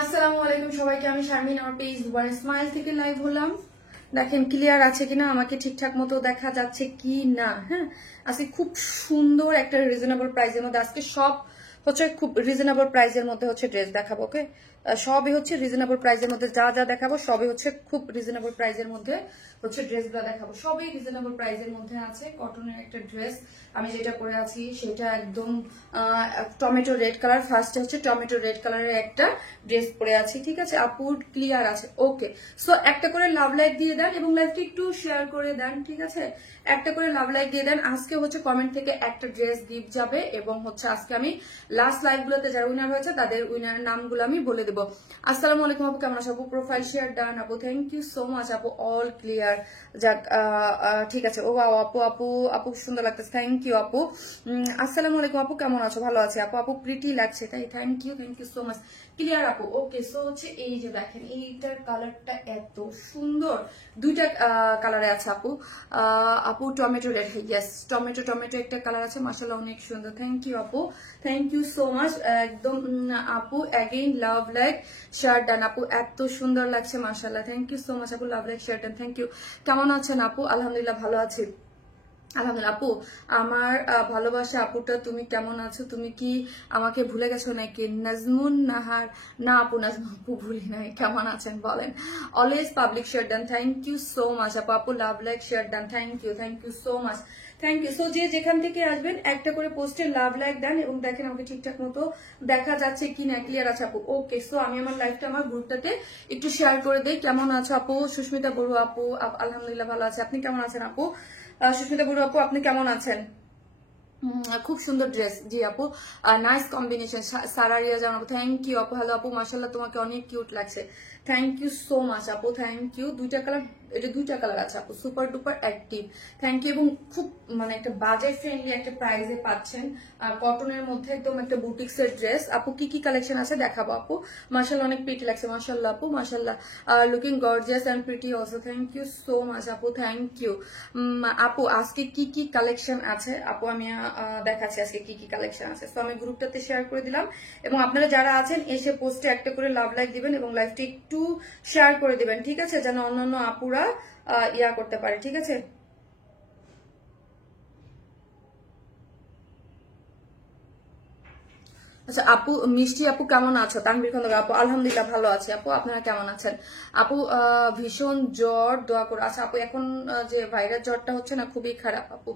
আসসালামু আলাইকুম সবাইকে। আমি শারমিন, আমার পেজ দুবার স্মাইল থেকে লাইভ হলাম। দেখেন ক্লিয়ার আছে কিনা, আমাকে ঠিকঠাক মতো দেখা যাচ্ছে কি না। হ্যাঁ, আজকে খুব সুন্দর একটা রিজনেবল প্রাইসের মধ্যে, আজকে সব হচ্ছে খুব রিজনেবল প্রাইসের মধ্যে হচ্ছে ড্রেস দেখাবো। ওকে, সবই হচ্ছে রিজনেবল প্রাইসের মধ্যে, যা যা দেখাবো সবই হচ্ছে খুব রিজনেবল প্রাইসের মধ্যে হচ্ছে ড্রেসগুলো দেখাবো। সবই রিজনেবল প্রাইসের মধ্যে আছে। কটনের একটা ড্রেস আমি যেটা পরে আছি সেটা একদম টমেটো রেড কালার। ফার্স্টে হচ্ছে টমেটো রেড কালারের একটা ড্রেস পরে আছি, ঠিক আছে আপু? ক্লিয়ার আছে? ওকে, সো একটা করে লাভ লাইক দিয়ে দেন এবং লাইভটি একটু শেয়ার করে দেন, ঠিক আছে? একটা করে লাভ লাইক দিয়ে দেন। আজকে হচ্ছে কমেন্ট থেকে একটা ড্রেস গিফট যাবে এবং হচ্ছে আজকে আমি লাস্ট লাইভগুলোতে যারা উইনার হয়েছে তাদের উইনারের নামগুলো আমি বলে দেবো। আসসালামু আলাইকুম আপু, কেমন আছো আপু? প্রোফাইল শেয়ার ডান আপু, থ্যাংক ইউ সো মাচ আপু, অল ক্লিয়ার। যাক, ঠিক আছে। ও আপু আপু আপু সুন্দর লাগতেছে, থ্যাংক ইউ আপু। আসসালামু আলাইকুম আপু, কেমন আছো? ভালো আছে আপু, আপু প্রিটি লাগছে তাই, thank you so much. Clear আপু? ওকে, সো হচ্ছে এই যে দেখেন এইটার কালারটা এত সুন্দর, দুইটা কালারে আছে আপু। আপু tomato red, yes tomato tomato একটা কালার আছে, মাশাআল্লাহ অনেক সুন্দর, থ্যাংক ইউ আপু, থ্যাংক ইউ সো মাচ একদম। আপু অ্যাগেইন লাভ লাইক শেয়ার ডান আপু, এত সুন্দর লাগছে মাশাআল্লাহ, থ্যাংক ইউ সো মাচ আপু, love like share done, thank you. কেমন আছেন আপু? আলহামদুলিল্লাহ ভালো আছি, আলহামদুলিল্লাহ আপু। আমার ভালোবাসা আপুটা, তুমি কেমন আছো? তুমি কি আমাকে ভুলে গেছো নাকি? নাজমুন নাহার, না আপু নাজমুন আপু ভুলি নাই, কেমন আছেন বলেন? Always public share done, thank you so much আপু, আপু love like share done, thank you so much, thank you. So যে যেখান থেকে আসবেন একটা করে পোস্টে লাভ লাইক দেন এবং দেখেন আমাকে ঠিকঠাক মতো দেখা যাচ্ছে কি না, ক্লিয়ার আছে আপু? ওকে, সো আমি আমার লাইফটা আমার গ্রুপটাতে একটু শেয়ার করে দিই। কেমন আছো আপু? সুস্মিতা বড়ুয়া আপু, আলহামদুলিল্লাহ ভালো আছে, আপনি কেমন আছেন আপু? সুস্মিতা বড়ুয়া আপু আপনি কেমন আছেন? খুব সুন্দর ড্রেস, জি আপু, নাইস কম্বিনেশন। সারা রিয়া জান আপু, থ্যাংক ইউ আপু, হ্যালো আপু, মাশাআল্লাহ তোমাকে অনেক কিউট লাগছে, থ্যাংক ইউ সো মাচ আপু, থ্যাংক ইউ। দুইটা কালার, এটা দুইটা কালার আছে আপু, super duper active, thank you. এবং খুব মানে একটা বাজেট ফ্রেন্ডলি একটা প্রাইসে পাচ্ছেন, আর কটনের মধ্যে একদম একটা বুটিক্স এর ড্রেস। আপু কি কি কালেকশন আছে দেখাবো আপু? মাশাআল্লাহ অনেক প্রিটি লাগছে, মাশাআল্লাহ আপু, মাশাআল্লাহ looking gorgeous and pretty also, thank you so much আপু, থ্যাংক ইউ। আপু আজকে কি কি কালেকশন আছে আপু? আমি দেখাচ্ছি আজকে কি কি কালেকশন আছে। তো আমি গ্রুপটাতে শেয়ার করে দিলাম এবং আপনারা যারা আছেন এসে পোস্টে একটা করে লাভ লাইক দিবেন এবং লাইভটি একটু শেয়ার করে দিবেন, ঠিক আছে? যেন অন্যান্য আপুরা ইয়া করতে পারে, ঠিক আছে? আচ্ছা আপু, মিষ্টি আপু কেমন আছো? তানভীর খন্দকার আপু, আলহামদুলিল্লাহ ভালো আছি আপু, আপনারা কেমন আছেন আপু? ভীষণ জ্বর, দোয়া করো। আচ্ছা আপু, এখন যে ভাইরাস জ্বরটা হচ্ছে না, খুবই খারাপ আপু,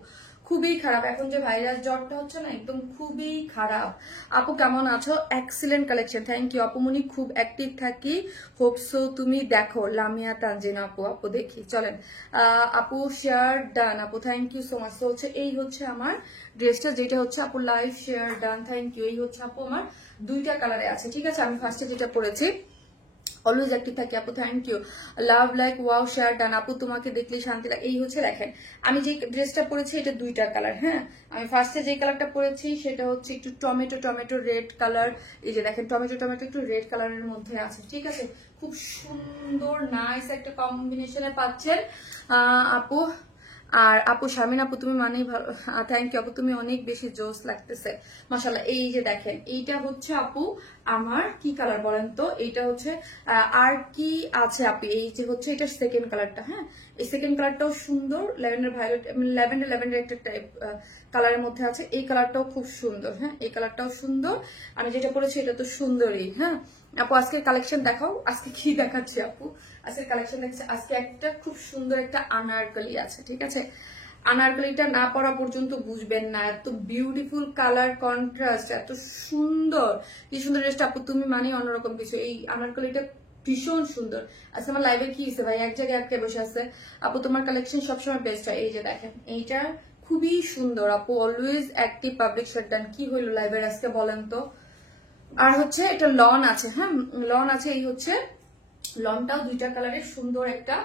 খুবই খারাপ। এখন যে ভাইরাস জ্বরটা হচ্ছে না, একদম খুবই খারাপ। আপু কেমন আছো? এক্সিলেন্ট কালেকশন, থ্যাংক ইউ আপু। মনি খুব অ্যাক্টিভ থাকি, হোপসো তুমি দেখো। লামিয়া তানজিনা আপু, আপু দেখি চলেন। আপু শেয়ার ডান আপু, থ্যাংক ইউ সো মাচ। তো হচ্ছে এই হচ্ছে আমার ড্রেসটা, যেটা হচ্ছে আপু live share done, thank you. এই হচ্ছে আপু আমার দুইটা কালারে আছে, ঠিক আছে? আমি ফার্স্টে যেটা পরেছি, অলওয়েজ অ্যাক্টিভ থাকি আপু, thank you. Love like wow share done আপু, তোমাকে দেখলে শান্তি লাগে। এই হচ্ছে দেখেন আমি যে ড্রেসটা পরেছি এটা দুইটা কালার। হ্যাঁ, আমি ফার্স্টে যে কালারটা পরেছি সেটা হচ্ছে একটু টমেটো টমেটো রেড কালার। এই যে দেখেন টমেটো টমেটো একটু রেড কালারের মধ্যে আছে, ঠিক আছে? খুব সুন্দর নাইস একটা কম্বিনেশনে পাচ্ছেন আপু। আর আপু শারমিন আপু তুমি মানেই ভালো, থ্যাংক ইউ আপু, তুমি অনেক বেশি জোস লাগতেছে মাশাআল্লাহ। এই যে দেখেন এইটা হচ্ছে আপু আমার কি কালার বলেন তো? এইটা হচ্ছে আর কি আছে আপু? এই যে হচ্ছে এটা সেকেন্ড কালারটা। হ্যাঁ, এই সেকেন্ড কালারটাও সুন্দর, ল্যাভেন্ডার ভায়োলেট, ল্যাভেন্ডার ল্যাভেন্ডার একটা টাইপ কালারের মধ্যে আছে। এই কালারটাও খুব সুন্দর, হ্যাঁ এই কালারটাও সুন্দর। আমি যেটা পরেছি এটা তো সুন্দরই। হ্যাঁ আপু আজকে কালেকশন দেখাও, আজকে কি দেখাচ্ছি আপু? আজকের কালেকশন দেখছে, আজকে একটা খুব সুন্দর একটা আনারকলি আছে, ঠিক আছে? আনারকলিটা না পরা পর্যন্ত বুঝবেন না, এত বিউটিফুল কালার কন্ট্রাস্ট, এত সুন্দর, কি সুন্দর ড্রেসটা আপু, তুমি মানে অন্যরকম কিছু। এই আনারকলিটা ভীষণ সুন্দর। আজকে আমার লাইভে কি হয়েছে ভাই, এক জায়গায় আটকে বসে আছে আপু, তোমার কালেকশন সবসময় বেস্ট হয়। এই যে দেখেন এইটা খুবই সুন্দর আপু, অলওয়েজ অ্যাক্টিভ পাবলিক শার্টডান। কি হইলো লাইভের আজকে বলেন তো? আর হচ্ছে এটা লন আছে, হ্যাঁ লন আছে। এই হচ্ছে লনটাও দুইটা কালারের সুন্দর একটা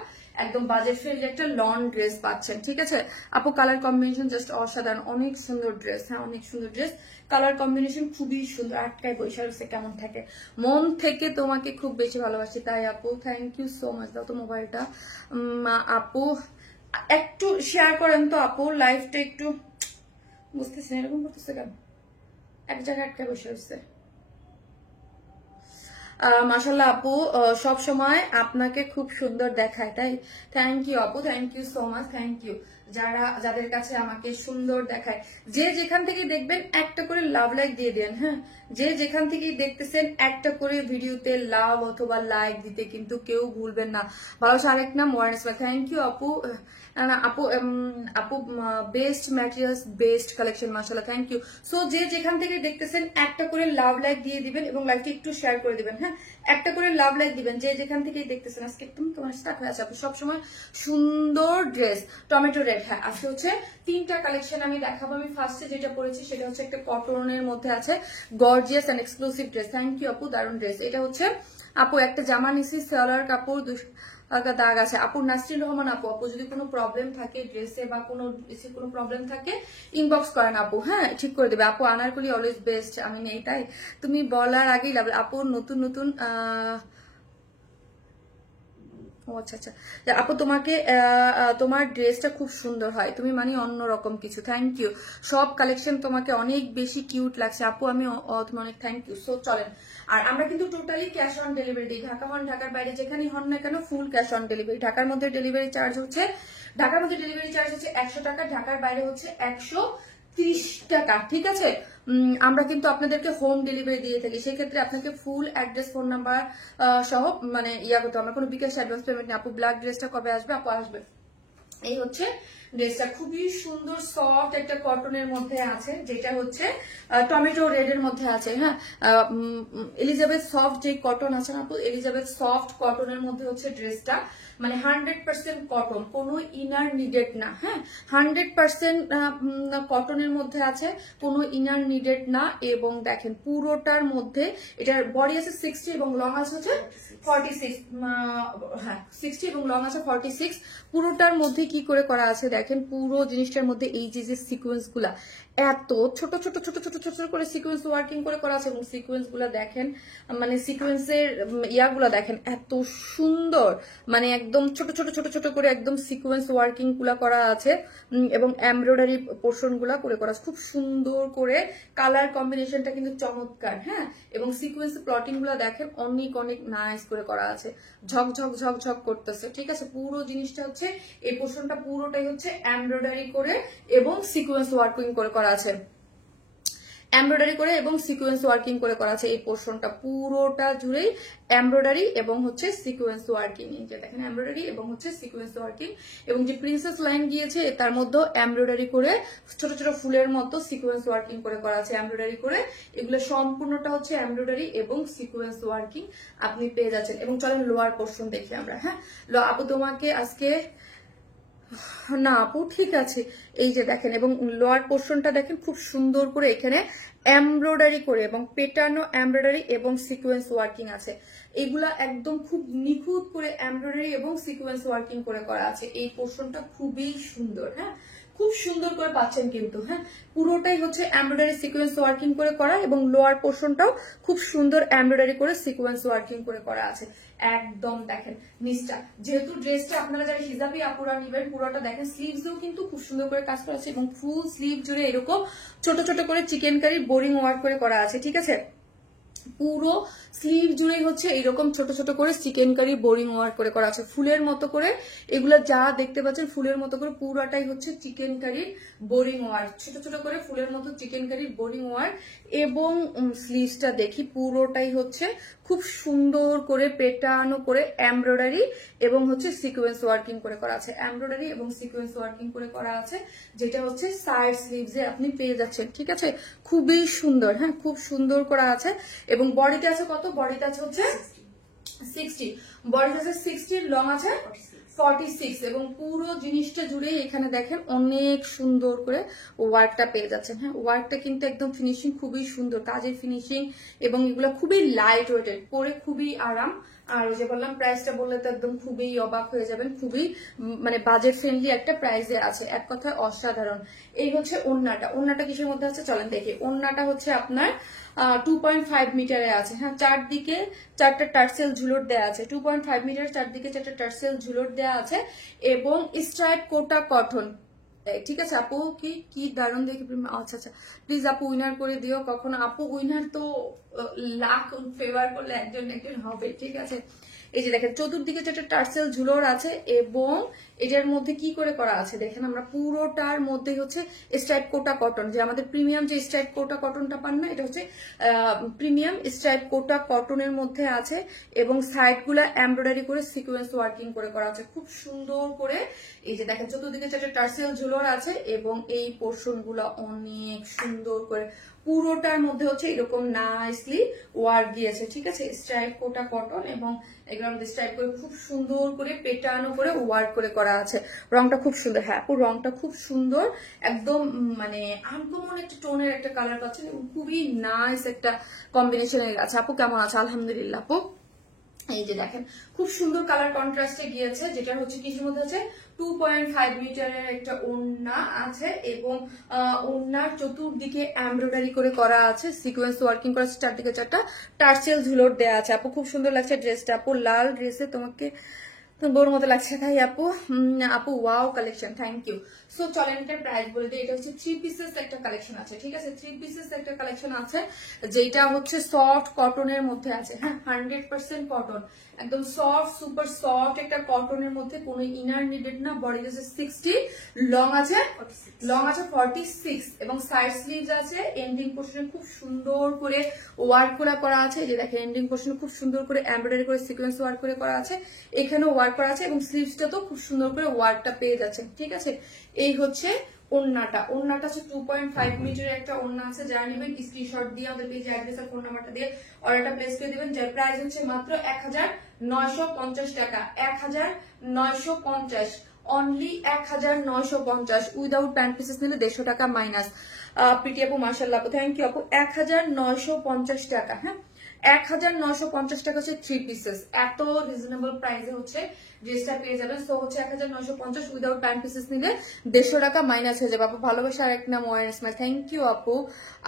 একদম বাজেট ফ্রেন্ডলি একটা লন ড্রেস পাচ্ছেন, ঠিক আছে আপু? কালার কম্বিনেশন জাস্ট অসাধারণ, অনেক সুন্দর ড্রেস, হ্যাঁ অনেক সুন্দর ড্রেস, কালার কম্বিনেশন খুবই সুন্দর। আটকায় বৈশাখ কেমন থাকে, মন থেকে তোমাকে খুব বেশি ভালোবাসি তাই আপু, থ্যাংক ইউ সো মাচ। দাও তো মোবাইলটা আপু, একটু শেয়ার করেন তো আপু লাইভটা একটু। বুঝতেছেন এরকম করতেছে কেন, এক জায়গায় আটকায় বসে হচ্ছে। মাশাআল্লাহ আপু, সব সময় আপনাকে খুব সুন্দর দেখায়, তাই? থ্যাংক ইউ আপু, thank you so much, thank you. যাদের কাছে আমাকে সুন্দর দেখায়, যে যেখান থেকে দেখবেন একটা করে লাভ লাইক দিয়ে দেন। হ্যাঁ, যে যেখান থেকে দেখতেছেন একটা করে ভিডিওতে লাভ অথবা লাইক দিতে কিন্তু কেউ ভুলবেন না। ভালোবাসা আরেক নাম ওয়ারেন্স। থ্যাংক ইউ আপু। আপু আপু বেস্ট ম্যাটেরিয়ালস, বেস্ট কালেকশন, মাশাআল্লাহ, থ্যাংক ইউ। সো যে যেখান থেকে দেখতেছেন একটা করে লাভ লাইক দিয়ে দিবেন এবং লাইকটা একটু শেয়ার করে দিবেন। হ্যাঁ, একটা করে লাভ লাইক দিবেন যে যেখান থেকে দেখতেছেন। আজকে একদম তোমার স্টার্ট হয়ে আছে আপু, সবসময় সুন্দর ড্রেস, টমেটো রেড। হ্যাঁ, আজকে হচ্ছে 3টা কালেকশন আমি দেখাবো। আমি ফার্স্টে যেটা পরেছি সেটা হচ্ছে একটা কটনের মধ্যে আছে, gorgeous and exclusive dress. Thank you আপু, দারুন ড্রেস। এটা হচ্ছে আপু একটা জামা নিছি, সালোয়ার কাপড় দাগ আছে। আপু নাসরিন রহমান আপু, আপু যদি কোনো প্রবলেম থাকে ড্রেসে বা কোনো প্রবলেম থাকে ইনবক্স করেন আপু, হ্যাঁ ঠিক করে দেবে আপু। Anarkali always best. আমি নেই তাই তুমি বলার আগেই আপু নতুন নতুন ও আচ্ছা আচ্ছা আপু, তোমাকে তোমার ড্রেসটা খুব সুন্দর হয়, তুমি মানে অন্যরকম কিছু। Thank you. সব কালেকশন তোমাকে অনেক বেশি কিউট লাগছে আপু, আমি তুমি অনেক থ্যাংক ইউ। সো চলেন, আর আমরা কিন্তু টোটালি ক্যাশ অন ডেলিভারি দিই। ঢাকা হন, ঢাকার বাইরে যেখানেই হন না কেন ফুল ক্যাশ অন ডেলিভারি। ঢাকার মধ্যে ডেলিভারি চার্জ হচ্ছে 100 টাকা, ঢাকার বাইরে হচ্ছে 130 টাকা। ঠিক আছে, আমরা কিন্তু আপনাদেরকে হোম ডেলিভারি দিয়ে থাকি। সেক্ষেত্রে আপনাকে ফুল অ্যাড্রেস, ফোন নাম্বার সহ মানে করতে হবে, কোনো বিকাশ অ্যাডভান্স পেমেন্ট নেই। আপু ব্ল্যাক ড্রেসটা কবে আসবে? আপু আসবে। এই হচ্ছে ড্রেসটা, খুবই সুন্দর সফট একটা কটনের মধ্যে আছে, যেটা হচ্ছে টমেটো রেড এর মধ্যে আছে। হ্যাঁ, এলিজাবেথ সফট যে কটন আছে না আপু, এলিজাবেথ সফট কটনের মধ্যে হচ্ছে ড্রেসটা, মানে 100% কটন, কোনো ইনার নিডেড না। হ্যাঁ, 100% কটনের মধ্যে আছে, কোনো ইনার নিডেড না। এবং দেখেন পুরোটার মধ্যে এটার বডি আছে 60 এবং লং আছে হচ্ছে 46। হ্যাঁ 60 এবং লং আছে 46। পুরোটার মধ্যে কি করে করা আছে দেখেন, পুরো জিনিসটার মধ্যে এই যে সিকোয়েন্স গুলা এত ছোট ছোট ছোট ছোট ছোট ছোট করে সিকোয়েন্স ওয়ার্কিং করে করা আছে। এবং সিকোয়েন্স গুলা দেখেন, মানে সিকোয়েন্সের ইয়াগুলা দেখেন এত সুন্দর, মানে একদম ছোট ছোট ছোট ছোট করে একদম সিকোয়েন্স ওয়ার্কিং গুলা করা আছে। এবং এমব্রয়ডারি পোর্শন গুলা করে করা আছে খুব সুন্দর করে। কালার কম্বিনেশনটা কিন্তু চমৎকার। হ্যাঁ, এবং সিকোয়েন্স প্লটিং গুলা দেখেন অনেক অনেক নাইস করে করা আছে, ঝকঝক ঝকঝক করতেছে। ঠিক আছে, পুরো জিনিসটা হচ্ছে এই পোর্শনটা পুরোটাই হচ্ছে এমব্রয়ডারি করে এবং সিকোয়েন্স ওয়ার্কিং করে করা আছে, এমব্রয়ডারি করে এবং সিকোয়েন্স ওয়ার্কিং করে করা আছে। এই পোর্শনটা পুরোটা জুড়েই এমব্রয়ডারি এবং হচ্ছে সিকোয়েন্স ওয়ার্কিং। এই যে দেখেন এমব্রয়ডারি এবং হচ্ছে সিকোয়েন্স ওয়ার্কিং, এবং যে প্রিন্সেস লাইন গিয়েছে তার মধ্যে এমব্রয়ডারি করে ছোট ছোট ফুলের মতো সিকোয়েন্স ওয়ার্কিং করে করা আছে এমব্রয়ডারি করে। এগুলো সম্পূর্ণটা হচ্ছে এমব্রয়ডারি এবং সিকোয়েন্স ওয়ার্কিং আপনি পেয়ে যাচ্ছেন। এবং চলেন লোয়ার পোর্শন দেখি আমরা। হ্যাঁ আপু তোমাকে আজকে না আপু ঠিক আছে, এই যে দেখেন, এবং লোয়ার পোর্শনটা দেখেন খুব সুন্দর করে এখানে এমব্রয়ডারি করে এবং পেটানো এমব্রয়ডারি এবং সিকোয়েন্স ওয়ার্কিং আছে। এগুলা একদম খুব নিখুঁত করে এমব্রয়ডারি এবং সিকোয়েন্স ওয়ার্কিং করে করা আছে। এই পোর্শনটা খুবই সুন্দর। হ্যাঁ, খুব সুন্দর করে পাচ্ছেন কিন্তু। হ্যাঁ, পুরোটাই হচ্ছে এমব্রয়ডারি সিকোয়েন্স ওয়ার্কিং করে করা, এবং লোয়ার পোর্শনটাও খুব সুন্দর এমব্রয়ডারি করে সিকোয়েন্স ওয়ার্কিং করে করা আছে। একদম দেখেন নিচটা, যেহেতু ড্রেসটা আপনারা যারা হিজাবি আপুরা নিবেন, পুরোটা দেখেন স্লিভসেও কিন্তু খুব সুন্দর করে কাজ করা আছে, এবং ফুল স্লিভ জুড়ে এরকম ছোট ছোট করে চিকেন কারি বোরিং ওয়ার্ক করে করা আছে। ঠিক আছে, পুরো স্লিভ জুড়েই হচ্ছে এইরকম ছোট ছোট করে চিকেন কারি বোরিং ওয়ার্ক করে করা আছে, ফুলের মতো করে। এগুলো যা দেখতে পাচ্ছেন ফুলের মতো করে পুরাটাই হচ্ছে চিকেন কারির বোরিং ওয়ার্ক, ছোট ছোট করে ফুলের মতো চিকেন কারির বোরিং ওয়ার্ক। এবং স্লিভসটা দেখি পুরোটাই হচ্ছে খুব সুন্দর করে পেটানো করে এমব্রয়ডারি এবং হচ্ছে সিকোয়েন্স ওয়ার্কিং করে করা আছে, এমব্রয়ডারি এবং সিকোয়েন্স ওয়ার্কিং করে করা আছে, যেটা হচ্ছে সাইড স্লিভসে আপনি পেয়ে যাচ্ছেন। ঠিক আছে, খুবই সুন্দর। হ্যাঁ, খুব সুন্দর করা আছে। এবং বডিতে আছে কত? বডিতে আছে হচ্ছে 60, বডিতে আছে 60, লং আছে 46। এবং পুরো জিনিসটা জুড়ে এখানে দেখেন অনেক সুন্দর করে ওয়ার্কটা পেয়ে যাচ্ছেন। হ্যাঁ, ওয়ার্কটা কিন্তু একদম ফিনিশিং খুবই সুন্দর, কাজের ফিনিশিং, এবং এগুলো খুবই লাইট ওয়েটেড, পরে খুবই আরাম। আর যে বললাম প্রাইসটা বললে তো একদম খুবই অবাক হয়ে যাবেন, খুবই মানে বাজেট ফ্রেন্ডলি একটা প্রাইসে আছে, এক কথায় অসাধারণ। এই হচ্ছে ওড়নাটা। ওড়নাটা কিসের মধ্যে আছে চলেন দেখি। ওড়নাটা হচ্ছে আপনার 2.5 মিটারে আছে। হ্যাঁ, চারদিকে 4টা টার্সেল ঝুলট দেওয়া আছে, 2.5 মিটার, চারদিকে 4টা টার্সেল ঝুলট দেওয়া আছে, এবং স্ট্রাইপ কোটা কটন। ঠিক আছে আপু, কি কি দারুণ দেখে, আচ্ছা আচ্ছা, প্লিজ আপু উইনার করে দিও। কখনো আপু উইনার তো লাখ ফেভার করলে একজন একজন হবে, ঠিক আছে। এই যে দেখেন চতুর্দিকে একটা টার্সেল ঝুলোর আছে এবং এটার মধ্যে কি করে করা আছে দেখেন, আমরা পুরোটার মধ্যে হচ্ছে স্ট্রাইপ কোটা কটন, যে আমাদের প্রিমিয়াম যে স্ট্রাইপ কোটা কটনটা পান না, এটা হচ্ছে প্রিমিয়াম স্ট্রাইপ কোটা কটনের মধ্যে আছে এবং সাইড গুলা এমব্রয়ডারি করে সিকোয়েন্স ওয়ার্কিং করে করা আছে খুব সুন্দর করে। এই যে দেখেন চতুর্দিকে একটা টার্সেল ঝুলোর আছে এবং এই পোর্শন গুলা অনেক সুন্দর করে পুরোটার মধ্যে হচ্ছে এরকম নাইসলি ওয়ার্ক দিয়েছে, ঠিক আছে। স্ট্রাইপ কোটা কটন এবং এগুলো আমাদের স্ট্রাইপ করে খুব সুন্দর করে পেটানো করে ওয়ার্ক করে করা আছে। রংটা খুব সুন্দর, হ্যাঁ পুরো রংটা খুব সুন্দর, একদম মানে আনকমন একটা টোনের একটা কালার পাচ্ছেন এবং খুবই নাইস একটা কম্বিনেশনের আছে। আপু কেমন আছে? আলহামদুলিল্লাহ আপু। এই যে দেখেন খুব সুন্দর কালার কন্ট্রাস্টে গিয়েছে, যেটা হচ্ছে কিছুর মধ্যে আছে 2.5 মিটারের একটা ওড়না আছে এবং ওড়নার চতুর্দিকে এমব্রয়ডারি করে করা আছে, সিকোয়েন্স ওয়ার্কিং করা, চারদিকে চারটা টার্সেল ঝুলোর দেয়া আছে। আপু খুব সুন্দর লাগছে ড্রেসটা, আপু লাল ড্রেসে তোমাকে বোর মতো লাগছে তাই আপু। আপু wow collection, thank you. So চলেন এটার প্রাইস বলে দিই। এটা হচ্ছে 3 পিসেস একটা কালেকশন আছে, ঠিক আছে। 3 পিসেস একটা কালেকশন আছে যেটা হচ্ছে সফট কটনের মধ্যে আছে, হ্যাঁ 100% কটন, একদম সফট সুপার সফট একটা কটনের মধ্যে, কোনো ইনার নিডেড না। বডি আছে 60, লং আছে 46 এবং সাইড স্লিভস আছে। এন্ডিং পোর্শনে খুব সুন্দর করে ওয়ার্ক করা আছে, এই যে দেখেন এন্ডিং পোর্শনে খুব সুন্দর করে এমব্রয়ডারি করে সিকোয়েন্স ওয়ার্ক করে করা আছে, এখানেও ওয়ার্ক করা আছে এবং স্লিভসটা তো খুব সুন্দর করে ওয়ার্কটা পেয়ে যাচ্ছে, ঠিক আছে। এই হচ্ছে ওড়নাটা হচ্ছে 2.5 মিটারের একটা ওড়না আছে। যারা নেবেন স্ক্রিনশট দিয়ে আমাদের পেজে অ্যাড্রেস আর ফোন নাম্বারটা দিয়ে অর্ডারটা প্লেস করে দিবেন, যার প্রাইস হচ্ছে মাত্র 1950 টাকা। 1950, অনলি 1950, উইদাউট প্যান্ট পিসেস নিলে 150 টাকা মাইনাস। প্রিটি আপু মাশাআল্লাহ আপু, থ্যাংক ইউ আপু। 1950 টাকা, হ্যাঁ 1950 টাকা হচ্ছে 3 পিসেস। এত রিজনেবল প্রাইসে হচ্ছে ড্রেসটা পেয়ে যাবেন। সো হচ্ছে 1950, উইদাউট প্যান্ট পিসেস নিলে 150 টাকা মাইনাস হয়ে যাবে। আপু ভালোবাসা আর এক নাম ওয়ারেন্স মাই, থ্যাংক ইউ আপু।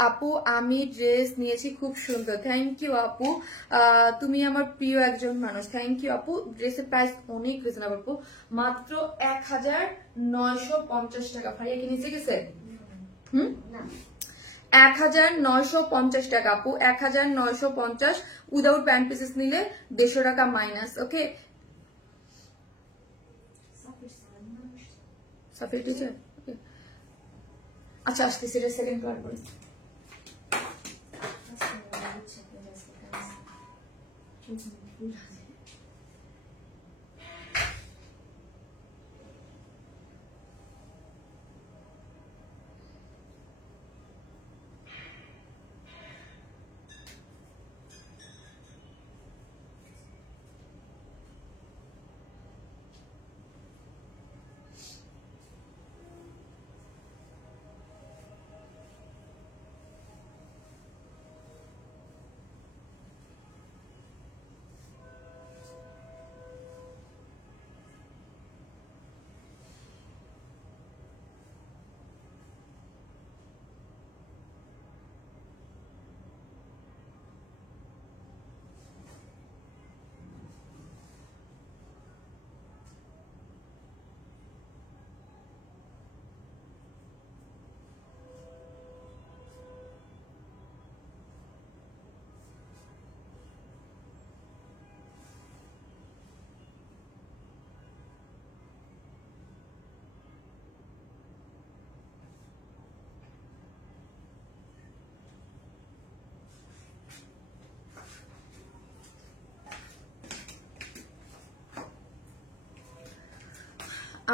আপু আমি ড্রেস নিয়েছি খুব সুন্দর, থ্যাংক ইউ আপু। তুমি আমার প্রিয় একজন মানুষ, থ্যাংক ইউ আপু। ড্রেসের প্রাইস অনেক রিজনেবল আপু, মাত্র 1950 টাকা। ভাইয়া কি নিচে গেছে? 1950 টাকা আপু, 1950, উইদাউট প্যান্ট পিসেস নিলে 150 টাকা মাইনাস। ওকে সাফির টিচার, আচ্ছা আসতেছি, এটা সেকেন্ড কালার করে।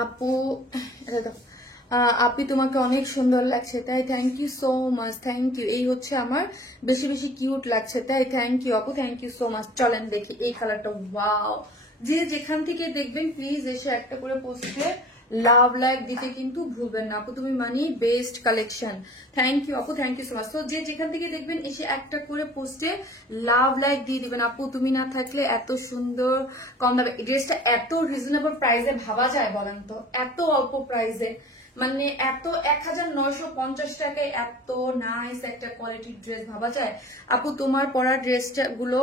আপু আপনি তোমাকে অনেক সুন্দর লাগছে তাই, thank you so much, thank you. এই হচ্ছে আমার বেশি বেশি কিউট লাগছে তাই, থ্যাংক ইউ আপু, থ্যাংক ইউ সো মাচ। চলেন দেখি এই কালারটা, ওয়াও। যে যেখান থেকে দেখবেন প্লিজ এসে একটা করে পোস্টে লাভ লাইক দিতে কিন্তু ভুলবেন না আপু, তুমি মানি বেস্ট কালেকশন। থ্যাংক ইউ আপু, থ্যাংক ইউ সো মাচ। তো যে যেখান থেকে দেখবেন এসে একটা করে পোস্টে লাভ লাইক দিয়ে দিবেন আপু, তুমি না থাকলে এত সুন্দর কম দামে ড্রেসটা এত রিজনেবল প্রাইসে ভাবা যায় বলেন তো? এত অল্প প্রাইসে মানে এত 1950 টাকায় এত নাইস একটা কোয়ালিটির ড্রেস ভাবা যায়? আপু তোমার পরা ড্রেসটা গুলো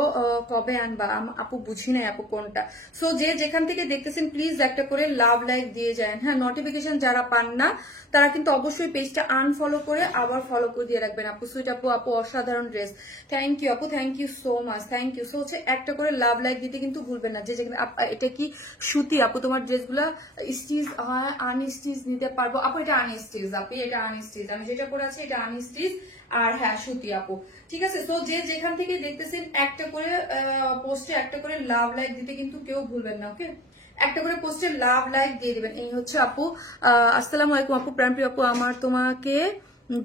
কবে আনবা? আপু বুঝি নাই আপু কোনটা। সো যে যেখান থেকে দেখতেছেন প্লিজ একটা করে লাভ লাইক দিয়ে যান। হ্যাঁ, নোটিফিকেশন যারা পান না তারা কিন্তু অবশ্যই পেজটা আনফলো করে আবার ফলো করে দিয়ে রাখবেন। আপু সুইট আপু, আপু অসাধারণ ড্রেস, থ্যাংক ইউ আপু, thank you so much, thank you. So হচ্ছে একটা করে লাভ লাইক দিতে কিন্তু ভুলবেন না। যে এটা কি সুতি আপু? তোমার ড্রেসগুলা স্টিচ আনস্টিচ নিতে পারবো আপু? এটা আনস্টিচ আপু, এটা আনস্টিচ, আমি যেটা পরে আছি এটা আনস্টিচ, আর হ্যাঁ সুতি আপু, ঠিক আছে। তো যে যেখান থেকে দেখতেছেন একটা করে পোস্টে একটা করে লাভ লাইক দিতে কিন্তু কেউ ভুলবেন না, ওকে? একটা করে পোস্টে লাভ লাইক দিয়ে দিবেন। এই হচ্ছে আপু। আসসালামু আলাইকুম আপু, প্রাণপ্রিয় আপু, আমার তোমাকে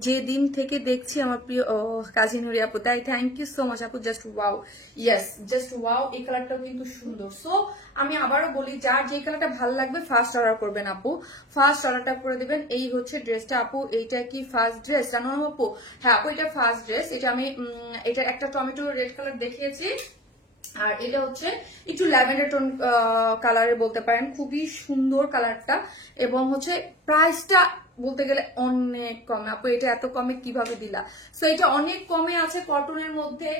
যে দিন থেকে দেখছি আমার প্রিয় কাজিন হরি আপু, তাই থ্যাংক ইউ সো মাচ আপু, just wow, yes just wow. এই কালারটাও কিন্তু সুন্দর। সো আমি আবারও বলি, যার যে কালারটা ভালো লাগবে ফার্স্ট অর্ডার করবেন আপু, ফার্স্ট অর্ডারটা করে দিবেন। এই হচ্ছে ড্রেসটা আপু, এইটা কি ফার্স্ট ড্রেস জানো আপু? হ্যাঁ আপু, এটা ফার্স্ট ড্রেস। এটা আমি এটা একটা টমেটো রেড কালার দেখিয়েছি, আর এটা হচ্ছে একটু ল্যাভেন্ডার টোন কালারের বলতে পারেন, খুবই সুন্দর কালারটা। এবং হচ্ছে প্রাইসটা বলতে গেলে অনেক কমে আপু, এটা এত কমে কিভাবে দিলা? সো এটা অনেক কমে আছে, কটনের মধ্যে,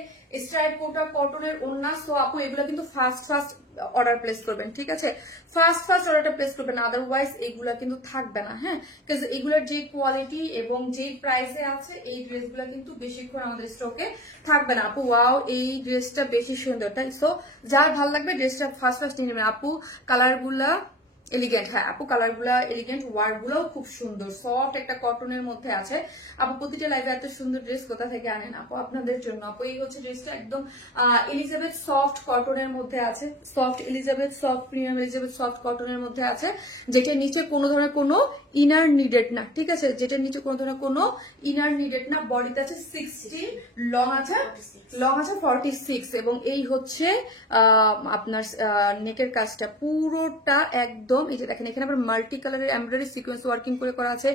স্ট্রাইপ কোটা, কটনের ওড়না। সো আপু এগুলা কিন্তু ফার্স্ট অর্ডার প্লেস করবেন, ঠিক আছে? ফার্স্ট অর্ডারটা প্লেস করবেন, আদারওয়াইজ এগুলা কিন্তু থাকবে না। হ্যাঁ, কারণ এগুলার যে কোয়ালিটি এবং যে প্রাইসে আছে এই ড্রেসগুলা কিন্তু বেশিক্ষণ আমাদের স্টকে থাকবে না আপু। ওয়াও, এই ড্রেসটা বেশি সুন্দর, তাই? সো যার ভালো লাগবে ড্রেসটা ফার্স্ট নিয়ে নেবেন আপু। কালারগুলা এলিগেন্ট, হ্যাঁ আপু কালারগুলা এলিগেন্ট, ওয়ার্ক গুলাও খুব সুন্দর, সফট একটা কটনের মধ্যে আছে আপু। প্রতিটা লাইভে এত সুন্দর ড্রেস কোথা থেকে আনেন আপু? আপনাদের জন্য আপু। এই হচ্ছে ড্রেসটা একদম এলিজাবেথ সফট কটনের মধ্যে আছে, soft Elizabeth, soft premium Elizabeth soft কটনের মধ্যে আছে, যেটা নিচে কোনো ধরনের কোনো ইনার নিডেড না, ঠিক আছে? যেটা নিচে কোনো ধরনের কোনো ইনার নিডেড না। বডিতে আছে 16, লং আছে 46, এবং এই হচ্ছে আপনার নেকের কাজটা পুরোটা একদম, এই যে দেখেন এখানে আবার মাল্টি কালারের এমব্রয়ডারি সিকোয়েন্স ওয়ার্কিং করে করা আছে।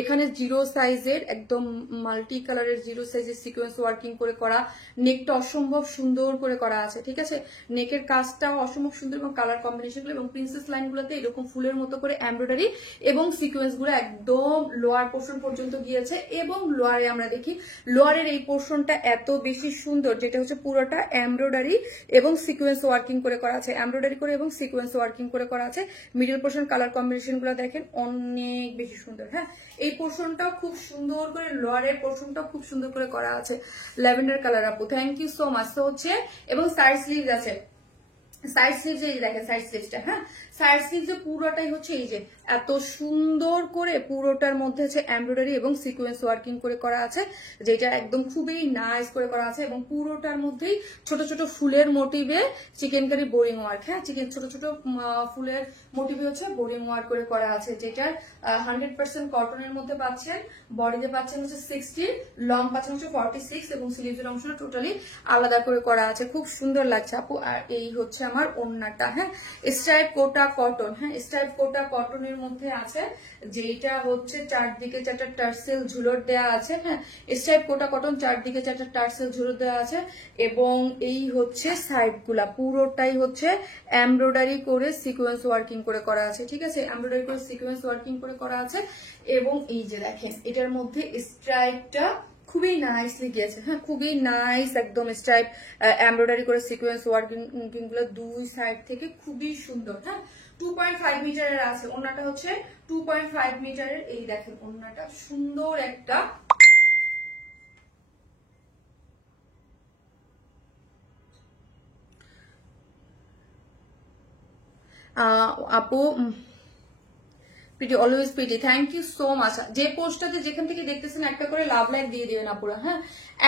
এখানে জিরো সাইজের একদম মাল্টি কালারের জিরো সাইজের সিকোয়েন্স ওয়ার্কিং করে করা। নেকটা অসম্ভব সুন্দর করে করা আছে, ঠিক আছে? নেকের কাজটাও অসম্ভব সুন্দর, এবং কালার কম্বিনেশনগুলো এবং প্রিন্সেস লাইনগুলোতে এরকম ফুলের মতো করে এমব্রয়ডারি এবং সিকোয়েন্সগুলো একদম লোয়ার পোর্শন পর্যন্ত গিয়েছে। এবং লোয়ারে আমরা দেখি লোয়ারের এই পোর্শনটা এত বেশি সুন্দর, যেটা হচ্ছে পুরোটা এমব্রয়ডারি এবং সিকোয়েন্স ওয়ার্কিং করে করা আছে, এমব্রয়ডারি করে এবং সিকোয়েন্স ওয়ার্কিং করে করা আছে। মিডল পোর্শন কালার কম্বিনেশন গুলো দেখেন অনেক বেশি সুন্দর। হ্যাঁ, এই পোর্শনটাও খুব সুন্দর করে, লোয়ারের পোর্শনটাও খুব সুন্দর করে করা আছে, ল্যাভেন্ডার কালার আপু, থ্যাংক ইউ সো মাচ। তো হচ্ছে এবং সাইড স্লিভস আছে, সাইড স্লিভস এই দেখেন সাইড স্লিভসটা, হ্যাঁ সাইড স্লিভসে পুরোটাই হচ্ছে এই যে এত সুন্দর করে পুরোটার মধ্যে হচ্ছে এমব্রয়ডারি এবং সিকোয়েন্স ওয়ার্কিং করে করা আছে, যেটা একদম খুবই নাইস করে করা আছে। এবং পুরোটার মধ্যেই ছোট ছোট ফুলের মোটিভে চিকেনকারি বোরিং ওয়ার্ক, হ্যাঁ ছোট ছোট ফুলের মোটিভে হচ্ছে বোরিং ওয়ার্ক করে করা আছে, যেটার 100% কটনের মধ্যে পাচ্ছেন। বডিতে পাচ্ছেন হচ্ছে 60, লং পাচ্ছেন হচ্ছে 46, এবং স্লিভসের অংশটা টোটালি আলাদা করে করা আছে, খুব সুন্দর লাগছে আপু। আর এই হচ্ছে আমার ওড়নাটা, হ্যাঁ স্ট্রাইপ কোটা কটন, হ্যাঁ স্ট্রাইপ কোটা কটনের মধ্যে আছে, যেটা হচ্ছে চারদিকে 4টা টার্সেল ঝুলর দেওয়া আছে। হ্যাঁ স্ট্রাইপ কোটা কটন, চারদিকে 4টা টার্সেল ঝুলর দেওয়া আছে। এবং এই হচ্ছে সাইড গুলা পুরোটাই হচ্ছে এমব্রয়ডারি করে সিকোয়েন্স ওয়ার্কিং করে করা আছে, ঠিক আছে? এমব্রয়ডারি করে সিকোয়েন্স ওয়ার্কিং করে করা আছে। এবং এই যে দেখেন এটার মধ্যে স্ট্রাইপটা খুবই নাইসলি গিয়েছে, হ্যাঁ খুবই নাইস, একদম স্ট্রাইপ এমব্রয়ডারি করে সিকোয়েন্স ওয়ার্কিং গুলো দুই সাইড থেকে খুবই সুন্দর। হ্যাঁ 2.5 মিটারের আছে ওড়নাটা, হচ্ছে 2.5 মিটারের। এই দেখেন ওড়নাটা সুন্দর একটা, আপু pretty, always pretty, thank you so much. যে পোস্টটাতে যেখান থেকে দেখতেছেন একটা করে লাভ লাইক দিয়ে দিবেন আপুরা, হ্যাঁ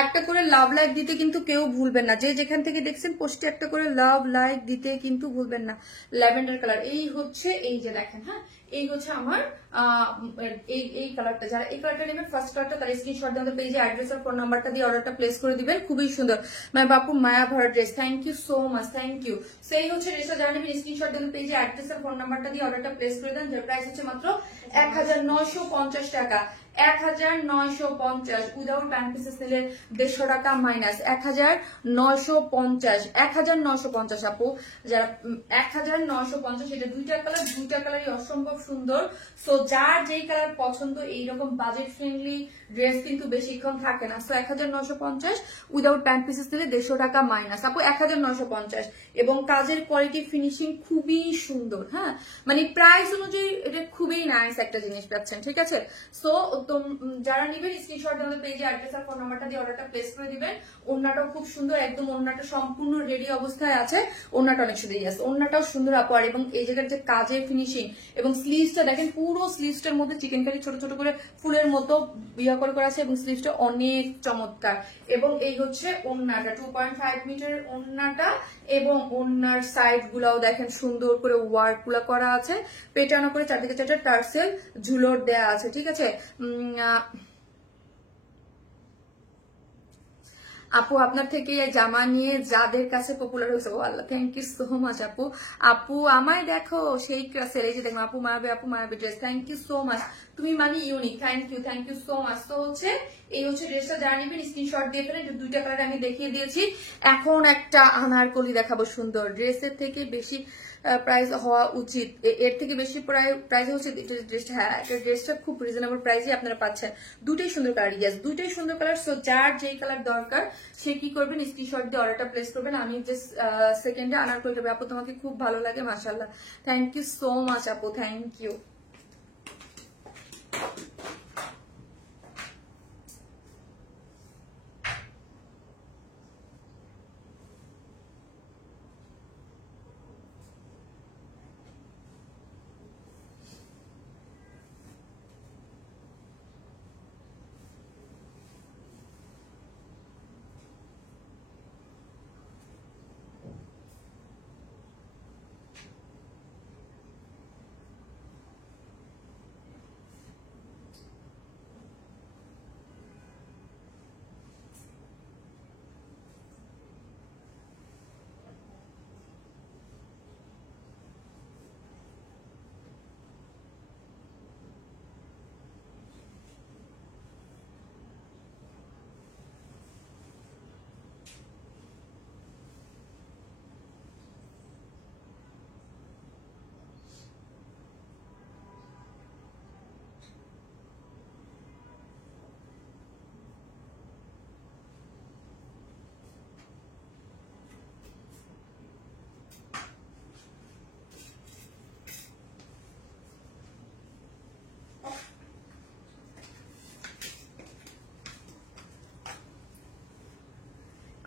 একটা করে লাভ লাইক দিতে কিন্তু কেউ ভুলবেন না। যে যেখান থেকে দেখছেন পোস্টে একটা করে লাভ লাইক দিতে কিন্তু ভুলবেন না। ল্যাভেন্ডার কালার, এই হচ্ছে এই যে দেখেন, হ্যাঁ এই হচ্ছে আমার এই কালারটা। যারা এই কালারটা নেবেন ফার্স্ট কালারটা, তার স্ক্রিনশট দিয়ে আমাদের পেজে অ্যাড্রেস আর ফোন নাম্বারটা দিয়ে অর্ডারটা প্লেস করে দিবেন, খুবই সুন্দর। মানে বাপু মায়া ভরা dress, thank you so much, thank you. সেই হচ্ছে ড্রেসটা যারা নেবেন স্ক্রিনশট দিয়ে পেজে অ্যাড্রেস আর ফোন নাম্বারটা দিয়ে অর্ডারটা প্লেস করে দেন, যার প্রাইস হচ্ছে মাত্র মাত্র 1950 টাকা। 1950 উইদাউট প্যান্ট পিসেস নিলে 150 টাকা মাইনাস 1950। 1950 আপু, যারা 1950, এটা দুইটা কালারই অসম্ভব সুন্দর। সো যার যেই কালার পছন্দ, এইরকম বাজেট ফ্রেন্ডলি ড্রেস কিন্তু বেশিক্ষণ থাকে না। সো 1950 উইদাউট প্যান্ট পিসেস নিলে 150 টাকা মাইনাস আপু 1950। এবং কাজের কোয়ালিটি ফিনিশিং খুবই সুন্দর, হ্যাঁ মানে প্রাইস অনুযায়ী এটা খুবই নাইস একটা জিনিস পাচ্ছেন, ঠিক আছে। সো যারা নিবেন স্ক্রিনশট আমাদের পেজে অ্যাড্রেস আর ফোন নাম্বারটা দিয়ে অর্ডারটা প্লেস করে দিবেন। ওড়নাটাও খুব সুন্দর, একদম ওড়নাটা সম্পূর্ণ রেডি অবস্থায় আছে। ওড়নাটা অনেক সুন্দর, আছে ওড়নাটাও সুন্দর আপু। আর এবং এই জায়গার যে কাজের ফিনিশিং এবং স্লিভসটা দেখেন, পুরো স্লিভসটার মধ্যে চিকেন কারি ছোট ছোট করে ফুলের মতো বিয়া করে আছে এবং স্লিভসটা অনেক চমৎকার। এবং এই হচ্ছে ওড়নাটা 2.5 মিটারের ওড়নাটা। এবং ওড়নার সাইড গুলাও দেখেন সুন্দর করে ওয়ার্ক গুলা করা আছে, পেটানো করে চারদিকে চারটা টার্সেল ঝুলোর দেয়া আছে, ঠিক আছে। আপু আপনার থেকে জামা নিয়ে যাদের কাছে পপুলার হয়েছে, ও আল্লাহ থ্যাংক ইউ সো মাচ আপু। আপু আমায় দেখো সেই ক্লাসের, এই যে দেখো আপু মায়াবী dress, thank you so much, তুমি মানে unique, thank you so much. তো হচ্ছে এই হচ্ছে ড্রেসটা, যারা নিবেন স্ক্রিনশট দিয়ে ফেলেন। দুইটা কালার আমি দেখিয়ে দিয়েছি। এখন একটা আনারকলি দেখাবো সুন্দর, ড্রেসের থেকে বেশি প্রাইস হওয়া উচিত, এর থেকে বেশি প্রাইস হচ্ছে ড্রেসটা। হ্যাঁ, ড্রেসটা খুব রিজনেবল প্রাইসে আপনারা পাচ্ছেন। দুটাই সুন্দর কালার, ইয়াস দুটাই সুন্দর কালার। সো যার যেই কালার দরকার সে কি করবেন, স্ক্রিনশট দিয়ে অর্ডারটা প্লেস করবেন। আমি জাস্ট সেকেন্ডে আনারকলি হবে। আপু তোমাকে খুব ভালো লাগে, মাশাআল্লাহ, থ্যাংক ইউ সো মাচ আপু, থ্যাংক ইউ।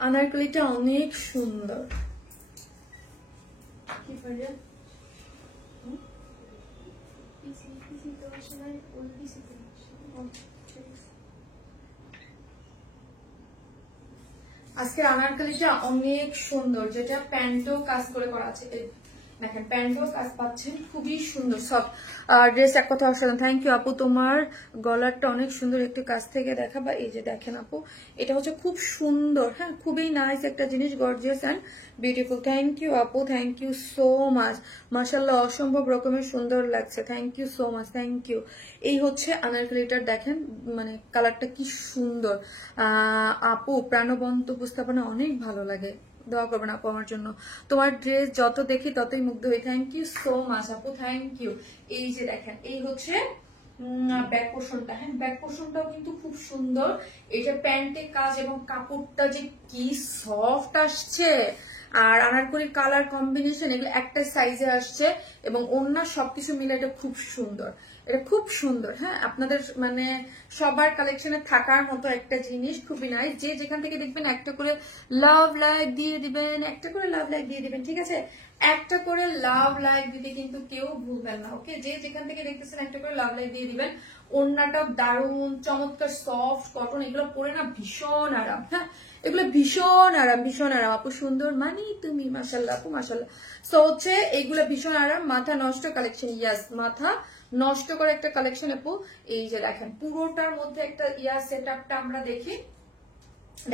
আনারকলিটা অনেক সুন্দর। আজকের আনারকলিটা অনেক সুন্দর, যেটা প্যান্টও কাজ করে করা আছে, দেখেন প্যান্টও কাজ পাচ্ছেন, খুবই সুন্দর সব ড্রেস। এক কথা অসাধারণ, থ্যাংক ইউ আপু। তোমার গলারটা অনেক সুন্দর, একটু কাছ থেকে দেখা, বা এই যে দেখেন আপু, এটা হচ্ছে খুব সুন্দর, হ্যাঁ খুবই নাইস একটা জিনিস, gorgeous and beautiful. Thank you আপু, থ্যাংক ইউ সো মাচ, মাশাআল্লাহ অসম্ভব রকমের সুন্দর লাগছে, thank you so much, thank you. এই হচ্ছে আনারকলিটার দেখেন মানে কালারটা কি সুন্দর। আপু প্রাণবন্ত উপস্থাপনা অনেক ভালো লাগে, দোয়া করবেন আপু আমার জন্য। তোমার ড্রেস যত দেখি ততই মুগ্ধ হই, থ্যাংক ইউ সো মাচ আপু, থ্যাংক ইউ। এই যে দেখেন, এই হচ্ছে ব্যাক পোর্শনটা, হ্যাঁ ব্যাক পোর্শনটাও কিন্তু খুব সুন্দর। এটা প্যান্টের কাজ এবং কাপড়টা যে কি সফট আসছে, আর আনারকলির কালার কম্বিনেশন এগুলো একটা সাইজে আসছে এবং অন্য সবকিছু মিলে এটা খুব সুন্দর, এটা খুব সুন্দর। হ্যাঁ আপনাদের মানে সবার কালেকশনে থাকার মতো একটা জিনিস, খুবই নাইস। যে যেখান থেকে দেখবেন একটা করে লাভ লাইক দিয়ে দিবেন, একটা করে লাভ লাইক দিয়ে দিবেন, ঠিক আছে, একটা করে লাভ লাইক দিতে কিন্তু কেউ ভুলবেন না, ওকে। যে যেখান থেকে দেখতেছেন একটা করে লাভ লাইক দিয়ে দিবেন। ওড়নাটা দারুণ চমৎকার সফট কটন, এগুলো পরে না ভীষণ আরাম, হ্যাঁ এগুলো ভীষণ আরাম, ভীষণ আরাম আপু, সুন্দর মানে তুমি, মাশাআল্লাহ আপু মাশাআল্লাহ। সো হচ্ছে এগুলো ভীষণ আরাম, মাথা নষ্ট কালেকশন, ইয়াস মাথা নষ্ট করে একটা কালেকশন আপু। এই যে দেখেন পুরোটার মধ্যে একটা ইয়ার সেটআপটা আমরা দেখি,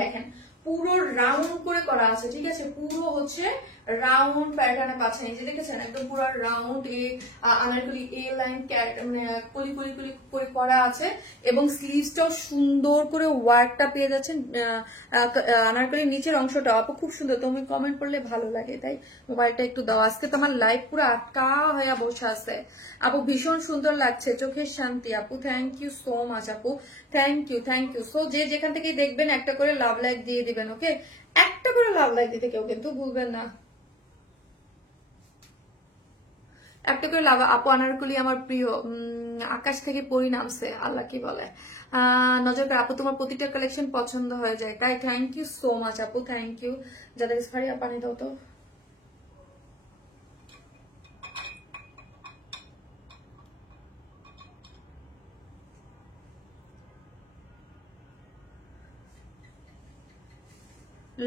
দেখেন পুরো রাউন্ড করে করা আছে, ঠিক আছে, পুরো হচ্ছে রাউন্ড প্যাটার্নে পাচ্ছেন। এই যে দেখেছেন একদম পুরো রাউন্ড আনারকলি এ লাইন মানে কলি কলি কলি করে করা আছে এবং স্লিভসটাও সুন্দর করে ওয়ার্কটা পেয়ে যাচ্ছেন। আনারকলির নিচের অংশটা আপু খুব সুন্দর, তুমি কমেন্ট করলে ভালো লাগে, তাই মোবাইলটা একটু দাও। আজকে তোমার লাইভ পুরো আটকা হয়ে বসে আছে আপু, ভীষণ সুন্দর লাগছে, চোখের শান্তি আপু, থ্যাংক ইউ সো মাচ আপু, thank you thank you. So যে যেখান থেকে দেখবেন একটা করে লাভ লাইক দিয়ে দিবেন, ওকে, একটা করে লাভ লাইক দিতে কেউ কিন্তু ভুলবেন না, একটা করে লাভ। আপু আনারকলি আমার প্রিয়, আকাশ থেকে পরি নামছে, আল্লাহ কি বলে। নজর আপু তোমার প্রতিটা কালেকশন পছন্দ হয়ে যায়, তাই থ্যাংক ইউ সো মাচ আপু, থ্যাংক ইউ। যাদের ফারিয়া পানি দাও তো।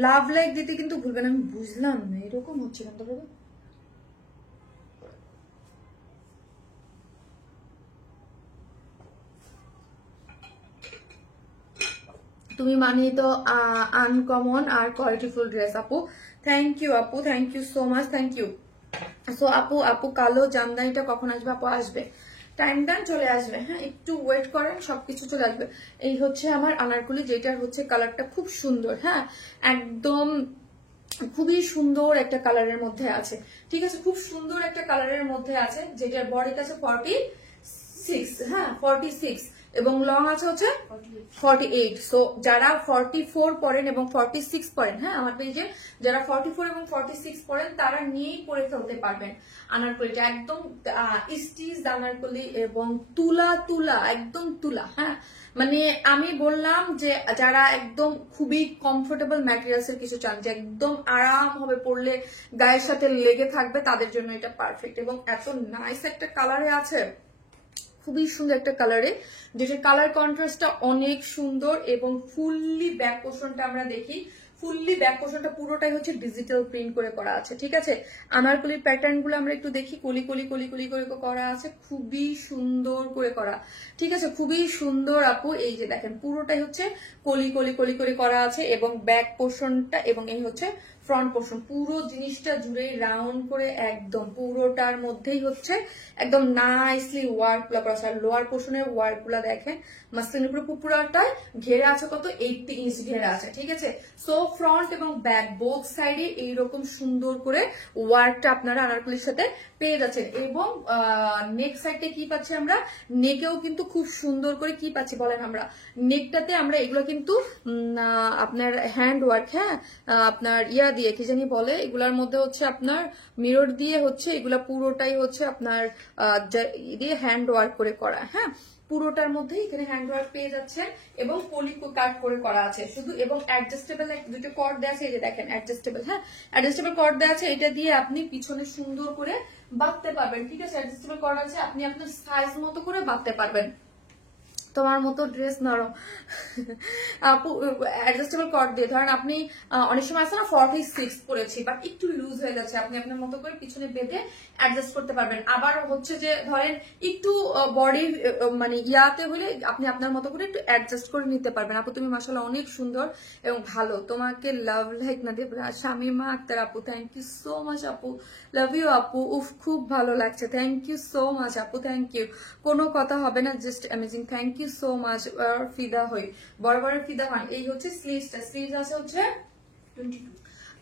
লাভ লাইক দিতে কিন্তু ভুলবেন, আমি বুঝলাম না এরকম হচ্ছে কেন দাদা। তুমি মানিয়ে তো আনকমন আর কোয়ালিটিফুল ড্রেস আপু, থ্যাংক ইউ আপু, thank you so much, thank you. So আপু কালো জামদানিটা কখন আসবে আপু? আসবে, টাইম চলে আসবে, হ্যাঁ একটু ওয়েট করেন, সবকিছু চলে আসবে। এই হচ্ছে আমার আনারকলি, যেটার হচ্ছে কালারটা খুব সুন্দর, হ্যাঁ একদম খুবই সুন্দর একটা কালারের মধ্যে আছে, ঠিক আছে, খুব সুন্দর একটা কালারের মধ্যে আছে, যেটার বডিটা আছে 46, হ্যাঁ 46 এবং লং আছে হচ্ছে 48। সো যারা 44 পরেন এবং 46 পরেন, হ্যাঁ আমার পেজে যারা 44 এবং 46 পরেন তারা নিয়েই পরে ফেলতে পারবেন আনারকলিটা, একদম স্টিচ আনারকলি এবং তুলা তুলা একদম তুলা, হ্যাঁ মানে আমি বললাম যে যারা একদম খুবই কমফোর্টেবল ম্যাটেরিয়ালস এর কিছু চান, যে একদম আরাম হবে পরলে গায়ের সাথে লেগে থাকবে, তাদের জন্য এটা পারফেক্ট। এবং এত নাইস একটা কালারে আছে, খুবই সুন্দর একটা কালারে, যেটার কালার কন্ট্রাস্টটা অনেক সুন্দর এবং ফুললি ব্যাক পোর্শনটা আমরা দেখি, ফুললি ব্যাক পোর্শনটা পুরোটাই হচ্ছে ডিজিটাল প্রিন্ট করে করা আছে, ঠিক আছে। আনারকলির প্যাটার্ন গুলো আমরা একটু দেখি, কলি কলি কলি কলি করে করা আছে, খুবই সুন্দর করে করা, ঠিক আছে, খুবই সুন্দর আপু। এই যে দেখেন পুরোটাই হচ্ছে কলি কলি কলি করে করা আছে এবং ব্যাক পোর্শনটা এবং এই হচ্ছে ফ্রন্ট পোর্শন, পুরো জিনিসটা জুড়ে রাউন্ড করে একদম পুরোটার মধ্যেই হচ্ছে একদম নাইসলি ওয়ার্ক গুলা করা আছে। আর লোয়ার পোর্শনের ওয়ার্ক গুলা দেখেন, মাসলিনের উপরে পুরোটায় ঘেরে আছে কত 80 ইঞ্চ ঘেরে আছে, ঠিক আছে। সো ফ্রন্ট এবং ব্যাক বোথ সাইডে এইরকম সুন্দর করে ওয়ার্কটা আপনারা আনারকলির সাথে পেয়ে যাচ্ছেন। এবং নেক সাইডে কি পাচ্ছি আমরা, নেকেও কিন্তু খুব সুন্দর করে কি পাচ্ছি বলেন, আমরা নেকটাতে আমরা এগুলো কিন্তু আপনার হ্যান্ড ওয়ার্ক, হ্যাঁ আপনার ইয়া দিয়ে কি জানি বলে, এগুলার মধ্যে হচ্ছে আপনার মিরর দিয়ে হচ্ছে এগুলা পুরোটাই হচ্ছে আপনার দিয়ে হ্যান্ড ওয়ার্ক করে করা, হ্যাঁ পুরোটার মধ্যে এখানে হ্যান্ড ওয়ার্ক পেয়ে যাচ্ছে এবং পলি কাট করে করা আছে শুধু। এবং অ্যাডজাস্টেবল দুটো কর্ড দেওয়া আছে, এই যে দেখেন অ্যাডজাস্টেবল, হ্যাঁ অ্যাডজাস্টেবল কর্ড দেওয়া আছে, এটা দিয়ে আপনি পিছনে সুন্দর করে বাঁধতে পারবেন, ঠিক আছে। অ্যাডজাস্টেবল কর্ড আছে, আপনি আপনার সাইজ মতো করে বাঁধতে পারবেন। তোমার মতো ড্রেস নরম আপু, অ্যাডজাস্টেবল কর্ড দিয়ে ধরেন আপনি অনেক সময় আছে না 46 পরেছি বাট একটু লুজ হয়ে যাচ্ছে, আপনি আপনার মতো করে পিছনে বেঁধে অ্যাডজাস্ট করতে পারবেন। আবার হচ্ছে যে ধরেন একটু বডির মানে ইয়াতে হলে আপনি আপনার মতো করে একটু অ্যাডজাস্ট করে নিতে পারবেন। আপু তুমি মাশাআল্লাহ অনেক সুন্দর এবং ভালো, তোমাকে লাভ লাইক না দেব শামিমা আক্তার আপু, থ্যাংক ইউ সো মাচ আপু, লাভ ইউ আপু, উফ খুব ভালো লাগছে, থ্যাংক ইউ সো মাচ আপু, থ্যাংক ইউ, কোনো কথা হবে না, just amazing, thank you so much. ফিদা হই, বড় ফিদা হন। এই হচ্ছে স্লিভসটা, স্লিভস আছে হচ্ছে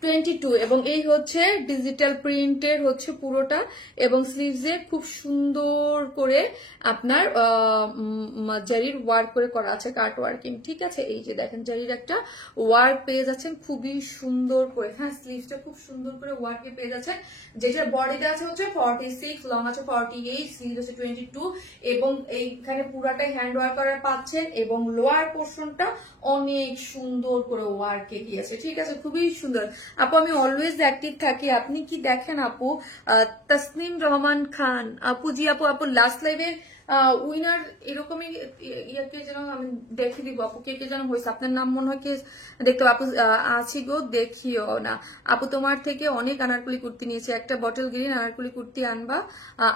22 এবং এই হচ্ছে ডিজিটাল প্রিন্টের হচ্ছে পুরোটা এবং স্লিভসে খুব সুন্দর করে আপনার জারির ওয়ার্ক করে করা আছে, কাট ওয়ার্কিং, ঠিক আছে। এই যে দেখেন জারির একটা ওয়ার্ক পেয়ে যাচ্ছেন খুবই সুন্দর করে, হ্যাঁ স্লিভসটা খুব সুন্দর করে ওয়ার্কে পেয়ে যাচ্ছেন, যেটার বডিতে আছে হচ্ছে 46, লং আছে 48, স্লিভ আছে 22 এবং এইখানে পুরাটাই হ্যান্ড ওয়ার্ক করা পাচ্ছেন এবং লোয়ার পোর্শনটা অনেক সুন্দর করে ওয়ার্কে গিয়েছে, ঠিক আছে, খুবই সুন্দর। আপু আমি অলওয়েজ অ্যাক্টিভ থাকি, আপনি কি দেখেন আপু? তাসনিম রহমান খান আপু, জি আপু, আপু লাস্ট লাইভে উইনার এরকমই ইয়াকে যেন আমি দেখে দিব আপু, কে কে যেন হয়েছে, আপনার নাম মনে হয় কে দেখতে আপু আছি গো, দেখিও না আপু। তোমার থেকে অনেক আনারকুলি কুর্তি নিয়েছি, একটা বটল গ্রিন আনারকুলি কুর্তি আনবা।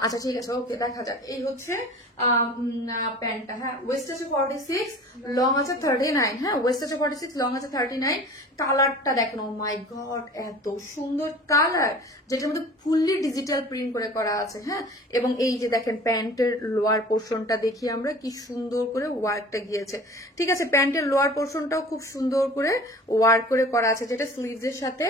আচ্ছা ঠিক আছে, ওকে দেখা যাক। এই হচ্ছে প্যান্টটা, হ্যাঁ ওয়েস্ট আছে 46, লং আছে 39, হ্যাঁ ওয়েস্ট আছে 46, লং আছে 39। কালারটা দেখেন, ও মাই গড এত সুন্দর কালার, যেটার মধ্যে ফুললি ডিজিটাল প্রিন্ট করে করা আছে, হ্যাঁ। এবং এই যে দেখেন প্যান্টের লোয়ার পোর্শনটা দেখি আমরা, কি সুন্দর করে ওয়ার্কটা গিয়েছে, ঠিক আছে। প্যান্টের লোয়ার পোর্শনটাও খুব সুন্দর করে ওয়ার্ক করে করা আছে, যেটা স্লিভস এর সাথে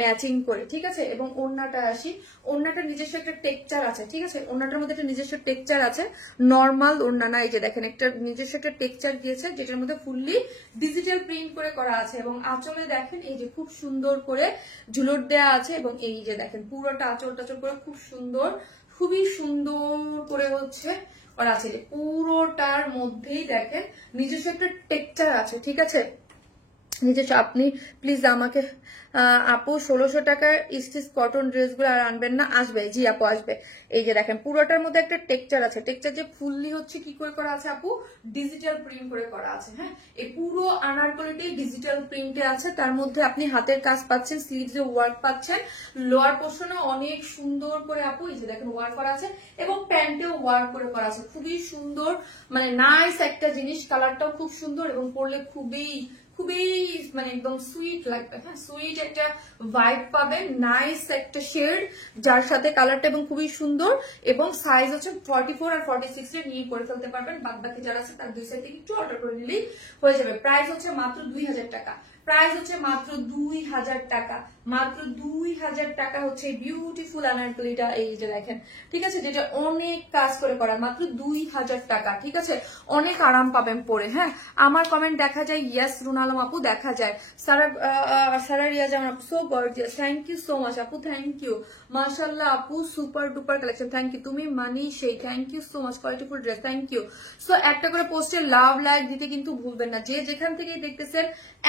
ম্যাচিং করে, ঠিক আছে। এবং ওড়নাটা আসি, ওড়নাটার নিজস্ব একটা টেক্সচার আছে, ঠিক আছে। ওড়নাটার মধ্যে একটা নিজস্ব টেক্সচার আছে, নর্মাল ওড়না না, এই যে দেখেন একটা নিজস্ব একটা টেক্সচার গিয়েছে, যেটার মধ্যে ফুললি ডিজিটাল প্রিন্ট করে করা আছে। এবং আঁচলে দেখেন এই যে খুব সুন্দর করে ঝুলট দেওয়া আছে, এবং এই যে দেখেন পুরোটা আঁচল টাচল করে খুব সুন্দর, খুবই সুন্দর করে হচ্ছে করা আছে। পুরোটার মধ্যেই দেখেন নিজস্ব একটা টেক্সচার আছে, ঠিক আছে। নিজস্ব আপনি প্লিজ আমাকে আপু 1600 টাকার স্টিচ কটন ড্রেসগুলো আর আনবেন না? আসবে, জি আপু আসবে। এই যে দেখেন পুরোটার মধ্যে একটা টেক্সচার আছে, টেক্সচার যে ফুললি হচ্ছে কি করে করা আছে আপু, ডিজিটাল প্রিন্ট করে করা আছে, হ্যাঁ। এই পুরো আনারকলিটি ডিজিটাল প্রিন্টে আছে, তার মধ্যে আপনি হাতের কাজ পাচ্ছেন, স্লিভসে ওয়ার্ক পাচ্ছেন, লোয়ার পোর্শনে অনেক সুন্দর করে আপু এই যে দেখেন ওয়ার্ক করা আছে, এবং প্যান্টেও ওয়ার্ক করে করা আছে, খুবই সুন্দর, মানে নাইস একটা জিনিস। কালারটাও খুব সুন্দর, এবং পরলে খুবই খুবই মানে একদম সুইট লাগবে, হ্যাঁ সুইট একটা ভাইব পাবেন, নাইস একটা শেড যার সাথে কালারটা, এবং খুবই সুন্দর। এবং সাইজ হচ্ছে 44 আর 46 এর নিয়ে করে ফেলতে পারবেন, বাদ বাকি যারা আছে তার দুই সাইড থেকে একটু অর্ডার করে নিলেই হয়ে যাবে। প্রাইস হচ্ছে মাত্র 2000 টাকা, প্রাইস হচ্ছে মাত্র 2000 টাকা, মাত্র 2000 টাকা হচ্ছে বিউটিফুল আনারকলিটা, এই যে দেখেন, ঠিক আছে, যেটা অনেক কাজ করে করা, মাত্র 2000 টাকা, ঠিক আছে। অনেক আরাম পাবেন পরে, হ্যাঁ। আমার কমেন্ট দেখা যায়, ইয়েস রুনালম আপু দেখা যায়, সারা রিয়াজ আমার আপু so gorgeous, thank you so much আপু, থ্যাংক ইউ, মাশাআল্লাহ আপু super duper collection, thank you, তুমি মানি সেই, thank you so much, qualityful dress, thank you. So একটা করে পোস্টে লাভ লাইক দিতে কিন্তু ভুলবেন না, যে যেখান থেকেই দেখতেছেন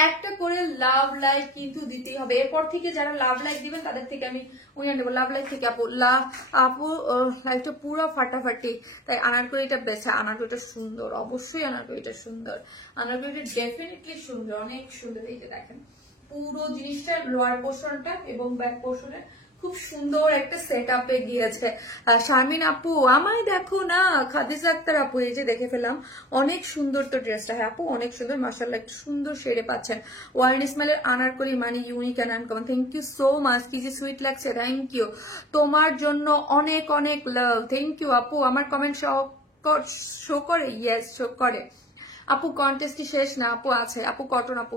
একটা করে লাভ লাইক কিন্তু দিতেই হবে। এরপর থেকে যারা লাভ লাইক দিবেন তাদের থেকে আমি উইনার নেবো। লাভ লাইক থেকে আপু আপু লাইকটা পুরো ফাটাফাটি, তাই আনারকলিটা বেছে, আনারকলিটা সুন্দর, অবশ্যই আনারকলিটা সুন্দর, আনারকলিটা ডেফিনেটলি সুন্দর, অনেক সুন্দর। এই যে দেখেন পুরো জিনিসটা লোয়ার পোর্শনটা এবং ব্যাক পোর্শনে খুব সুন্দর একটা সেট আপে গিয়েছে। শারমিন আপু আমায় দেখো না, খাদিজা আক্তার আপু এই যে দেখে ফেলাম, অনেক সুন্দর তো ড্রেসটা, হ্যাঁ আপু অনেক সুন্দর, মাশাআল্লাহ একটা সুন্দর শেডে পাচ্ছেন। ওয়ারেন ইসমাইলের আনারকলি মানে unique and uncommon, thank you so much, কি যে সুইট লাগছে, থ্যাংক ইউ, তোমার জন্য অনেক অনেক লাভ, থ্যাংক ইউ আপু। আমার কমেন্ট শো করে, ইয়েস শো করে আপু। কন্টেস্ট কি শেষ না আপু? আছে আপু, কটন আপু,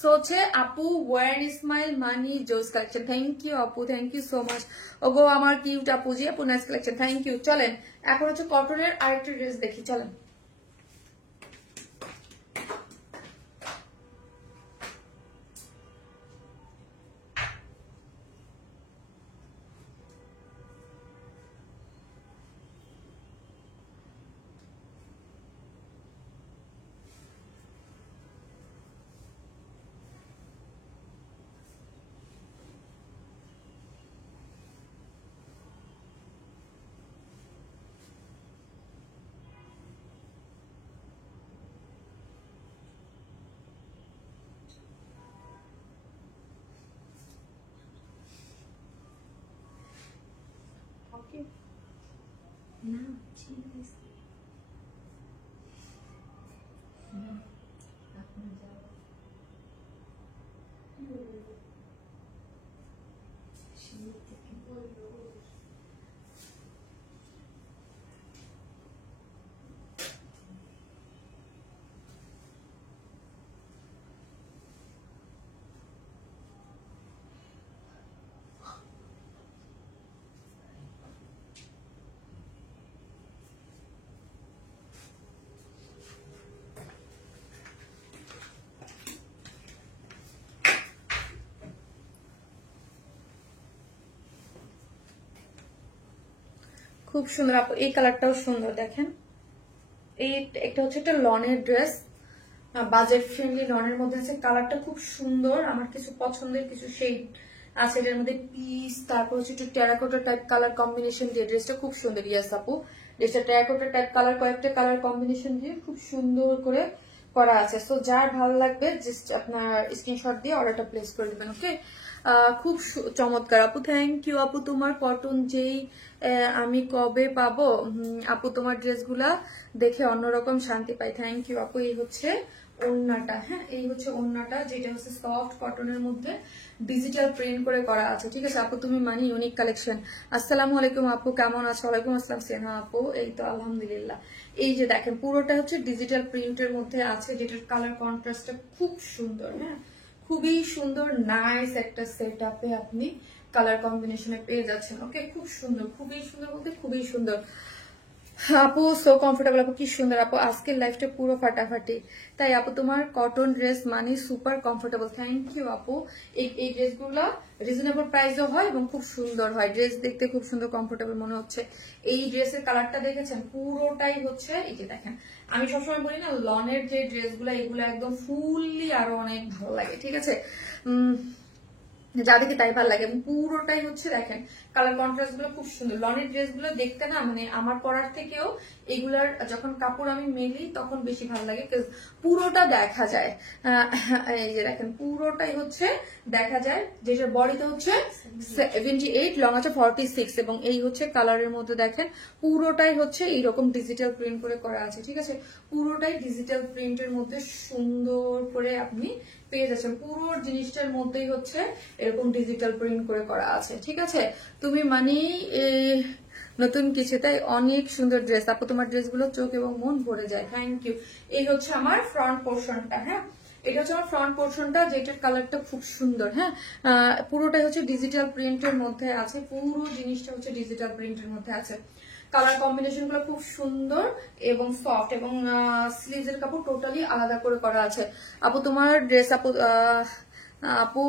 সো হচ্ছে আপু ওয়ারেন ইসমাইল মানি জোস কালেকশন, থ্যাংক ইউ আপু, থ্যাংক ইউ সো মাচ। ওগো আমার কিউট আপু, জি আপু নাইস কালেকশন, থ্যাংক ইউ। চলেন এখন হচ্ছে কটনের আরেকটা ড্রেস দেখি, চলেন। না ঠিক আছে, এখন যাও শীত থেকে বলবো। খুব সুন্দর আপু, এই কালারটাও সুন্দর, দেখেন এই একটা হচ্ছে একটা লনের ড্রেস, বাজেট ফ্রেন্ডলি লনের মধ্যে আছে, কালারটা খুব সুন্দর, আমার কিছু পছন্দের কিছু শেড আছে এটার মধ্যে, পিস, তারপর হচ্ছে একটু টেরাকোটা টাইপ কালার কম্বিনেশন দিয়ে ড্রেসটা খুব সুন্দর। ইয়াস আপু ড্রেসটা টেরাকোটা টাইপ কালার, কয়েকটা কালার কম্বিনেশন দিয়ে খুব সুন্দর করে করা আছে। সো যার ভালো লাগবে জাস্ট আপনার স্ক্রিনশট দিয়ে অর্ডারটা প্লেস করে দিবেন। ওকে, খুব চমৎকার আপু, থ্যাংক ইউ আপু। তোমার কটন যেই আমি কবে পাবো আপু? তোমার ড্রেসগুলা দেখে অন্যরকম শান্তি পাই। থ্যাংক ইউ আপু। এই হচ্ছে ওড়নাটা, হ্যাঁ এই হচ্ছে ওড়নাটা, যেটা হচ্ছে সফট কটনের মধ্যে ডিজিটাল প্রিন্ট করে করা আছে। ঠিক আছে আপু, তুমি মানে ইউনিক কালেকশন। আসসালামু আলাইকুম আপু, কেমন আছো? ওয়ালাইকুম আসসালাম সেনা আপু, এই তো আলহামদুলিল্লাহ। এই যে দেখেন পুরোটা হচ্ছে ডিজিটাল প্রিন্টের মধ্যে আছে, যেটার কালার কন্ট্রাস্টটা খুব সুন্দর, হ্যাঁ খুবই সুন্দর, নাইস একটা সেট আপে আপনি কালার কম্বিনেশনে পেয়ে যাচ্ছেন। ওকে, খুব সুন্দর, খুবই সুন্দর বলতে খুবই সুন্দর আপু। সো কমফোর্টেবল আপু, কি সুন্দর আপু, আজকের লাইফটা পুরো ফাটাফাটি। তাই আপু তোমার কটন ড্রেস মানে সুপার কমফোর্টেবল। থ্যাংক ইউ আপু। এই ড্রেসগুলো রিজনেবল প্রাইসও হয় এবং খুব সুন্দর হয়, ড্রেস দেখতে খুব সুন্দর কমফোর্টেবল মনে হচ্ছে। এই ড্রেসের কালারটা দেখেছেন, পুরোটাই হচ্ছে এই যে দেখেন, আমি সবসময় বলি না লনের যে ড্রেসগুলো এগুলো একদম ফুললি আরো অনেক ভালো লাগে। ঠিক আছে, যাদেরকে তাই ভালো লাগে, পুরোটাই হচ্ছে দেখেন কালার কন্ট্রাস্ট গুলো খুব সুন্দর। লনের ড্রেস গুলো দেখতে না মানে আমার পরার থেকেও এগুলার যখন কাপড় আমি মেলি তখন বেশি ভালো লাগে, পুরোটা দেখা যায়। এই যে দেখেন পুরোটাই হচ্ছে দেখা যায়, যেটার বডিতে হচ্ছে 78, লং আছে 46, এবং এই হচ্ছে কালারের মধ্যে দেখেন পুরোটাই হচ্ছে এইরকম ডিজিটাল প্রিন্ট করে করা আছে। ঠিক আছে, পুরোটাই ডিজিটাল প্রিন্টের মধ্যে সুন্দর করে আপনি পেয়ে যাচ্ছেন। পুরো জিনিসটার মধ্যেই হচ্ছে এরকম ডিজিটাল প্রিন্ট করে করা আছে। ঠিক আছে, তুমি মানে নতুন কিছু, তাই অনেক সুন্দর ড্রেস আপু, তোমার ড্রেসগুলো চোখ এবং মন ভরে যায়। Thank you. এই হচ্ছে আমার ফ্রন্ট পোর্শনটা, হ্যাঁ এটা হচ্ছে আমার ফ্রন্ট পোর্শনটা, যেটার কালারটা খুব সুন্দর। হ্যাঁ পুরোটাই হচ্ছে ডিজিটাল প্রিন্টের মধ্যে আছে, পুরো জিনিসটা হচ্ছে ডিজিটাল প্রিন্টের মধ্যে আছে। কালার কম্বিনেশন গুলো খুব সুন্দর এবং সফট, এবং স্লিভসের কাপড় টোটালি আলাদা করে করা আছে। আপু তোমার ড্রেস আপু আপু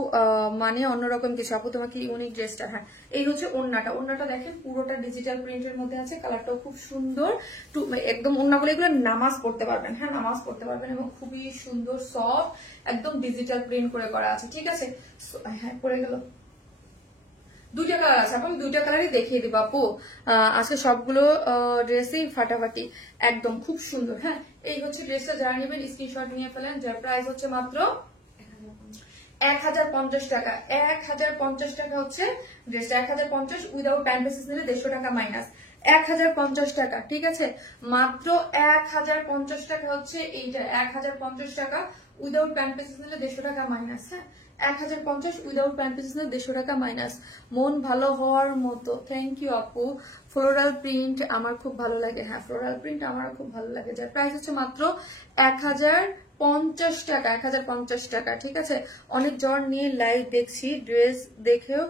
মানে অন্যরকম কিছু আপু, তোমাকে ইউনিক ড্রেসটা। হ্যাঁ এই হচ্ছে ওড়নাটা, ওড়নাটা দেখেন পুরোটা ডিজিটাল প্রিন্টের মধ্যে আছে, কালারটাও খুব সুন্দর, একদম ওড়নাগুলো এগুলো নামাজ পড়তে পারবেন, হ্যাঁ নামাজ পড়তে পারবেন, এবং খুবই সুন্দর সফট একদম ডিজিটাল প্রিন্ট করে করা আছে। ঠিক আছে, হ্যাঁ পড়ে গেল। দুইটা কালার আছে আপু, আমি দুইটা কালারই দেখিয়ে দিব আপু। আজকে সবগুলো ড্রেসই ফাটাফাটি একদম খুব সুন্দর। হ্যাঁ এই হচ্ছে ড্রেসটা, যারা নেবেন স্ক্রিনশট নিয়ে ফেলেন, যার প্রাইস হচ্ছে মাত্র 1050 টাকা। 1050 টাকা হচ্ছে ড্রেসটা, 1050 উইদাউট প্যান্ট বেসিস নিলে 150 টাকা মাইনাস, 1050 টাকা। ঠিক আছে, মাত্র 1050 টাকা হচ্ছে এইটা, 1050 টাকা উইদাউট প্যান্ট বেসিস নিলে 150 টাকা মাইনাস। হ্যাঁ 1050 উইদাউট প্যান্ট বেসিস নিলে 150 টাকা মাইনাস। মন ভালো হওয়ার মতো। থ্যাংক ইউ আপু। ফ্লোরাল প্রিন্ট আমার খুব ভালো লাগে, হ্যাঁ ফ্লোরাল প্রিন্ট আমার খুব ভালো লাগে, যার প্রাইস হচ্ছে মাত্র 1050 টাকা, 1050 টাকা। ঠিক আছে, অনেক জন নিয়ে লাইভ দেখছি, ড্রেস দেখেও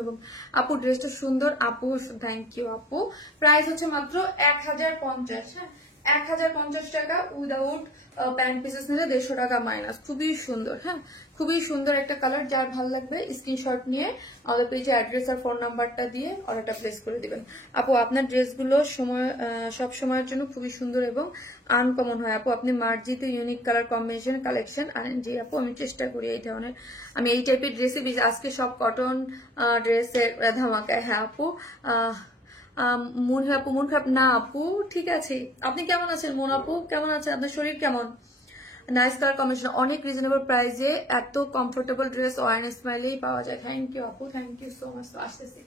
এবং আপু ড্রেসটা সুন্দর আপু, থ্যাংক ইউ আপু। প্রাইস হচ্ছে মাত্র 1050, হ্যাঁ 1050 টাকা উইদাউট প্যান্ট পিসেস নিলে 150 টাকা মাইনাস। খুবই সুন্দর, হ্যাঁ খুবই সুন্দর একটা কালার, যার ভালো লাগবে স্ক্রিনশট নিয়ে আমাদের পেজে অ্যাড্রেস আর ফোন নাম্বারটা দিয়ে অর্ডারটা প্লেস করে দিবেন। আপু আপনার ড্রেসগুলো সব সময়ের জন্য খুবই সুন্দর এবং আনকমন হয় আপু, আপনি মার্জিত ইউনিক কালার কম্বিনেশন কালেকশন আনেন। জি আপু আমি চেষ্টা করি এই ধরনের, আমি এই টাইপের ড্রেসই আজকে সব কটন ড্রেসের ধামাকায়। হ্যাঁ আপু মন খারাপ না আপু, ঠিক আছে। আপনি কেমন আছেন মন আপু, কেমন আছেন, আপনার শরীর কেমন? নাইস কালার কম্বিনেশন, অনেক রিজনেবল প্রাইসে এত কমফোর্টেবল ড্রেস ওয়ান স্মাইলেই পাওয়া যায়। থ্যাংক ইউ আপু, থ্যাংক ইউ সো মাচ। আসতেছি।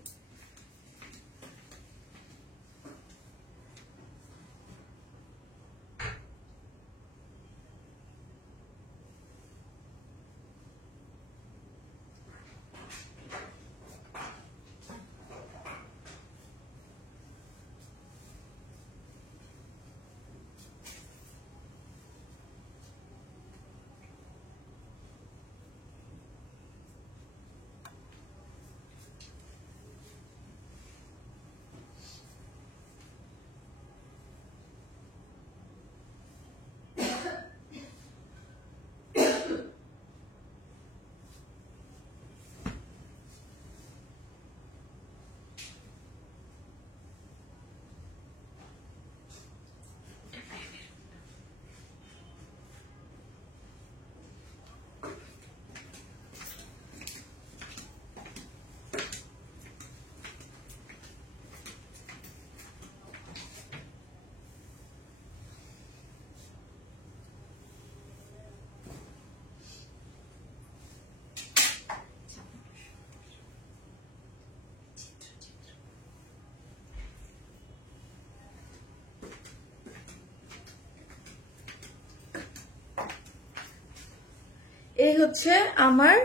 এই হচ্ছে আমার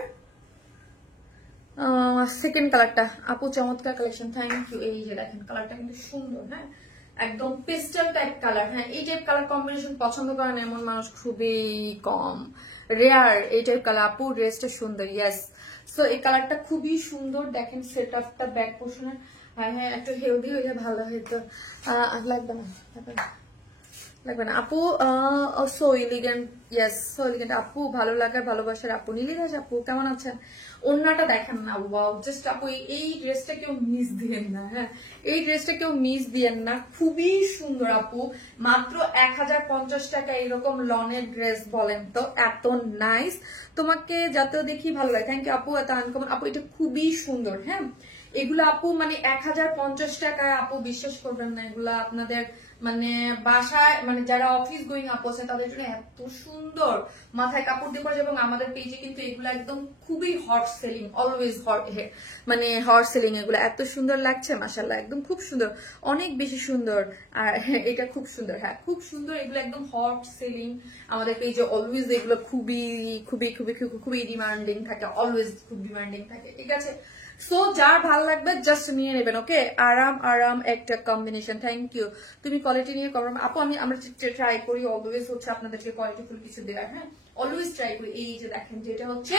সেকেন্ড কালারটা। আপু চমৎকার কালেকশন, থ্যাংক ইউ। এই যে দেখেন কালারটা কিন্তু সুন্দর, হ্যাঁ একদম পেস্টেল টাইপ কালার। হ্যাঁ এই টাইপ কালার কম্বিনেশন পছন্দ করেন এমন মানুষ খুবই কম, রেয়ার। এই টাইপ কালার আপু ড্রেসটা সুন্দর, ইয়েস। সো এই কালারটা খুবই সুন্দর, দেখেন সেট আপটা ব্যাক পোর্শনের। হ্যাঁ একটু হেলদি হইলে ভালো হইতো। লাগবে না লাগবে না আপু। So elegant, yes so elegant আপু, ভালো লাগার ভালোবাসার আপু। নীলিরাজ আপু কেমন আছেন? ওড়নাটা দেখেন না, ওয়াও জাস্ট আপু এই ড্রেসটা কেউ মিস দিয়েন না। হ্যাঁ এই ড্রেসটা কেউ মিস দিয়েন না, খুবই সুন্দর আপু। মাত্র 1050 টাকা এরকম লনের ড্রেস, বলেন তো এত নাইস। তোমাকে যাতেও দেখি ভালো লাগে, থ্যাংক ইউ আপু। এত আনকমন আপু, এটা খুবই সুন্দর। হ্যাঁ এগুলো আপু মানে 1050 টাকায় আপু, বিশ্বাস করবেন না এগুলা আপনাদের মানে বাসায়, মানে যারা অফিস গোয়িং আপু আছে তাদের জন্য এত সুন্দর মাথায় কাপড় দিয়ে পড়ে। এবং আমাদের পেজে কিন্তু এগুলো একদম খুবই হট সেলিং, অলওয়েজ হট, মানে হট সেলিং। এগুলো এত সুন্দর লাগছে মাশাআল্লাহ, একদম খুব সুন্দর, অনেক বেশি সুন্দর। আর এটা খুব সুন্দর, হ্যাঁ খুব সুন্দর। এগুলো একদম হট সেলিং আমাদের পেজে, অলওয়েজ এগুলো খুবই খুবই খুবই খুবই ডিমান্ডিং থাকে, অলওয়েজ খুব ডিমান্ডিং থাকে, ঠিক আছে। সো যার ভালো লাগবে জাস্ট নিয়ে নেবেন, ওকে। আরাম আরাম একটা কম্বিনেশন, থ্যাংক ইউ। তুমি কোয়ালিটি নিয়ে কভার আপু, আমরা ট্রাই করি অলওয়েজ হচ্ছে আপনাদেরকে কোয়ালিটিফুল কিছু দেওয়ার। হ্যাঁ অলওয়েজ ট্রাই করি। এই যে দেখেন যেটা হচ্ছে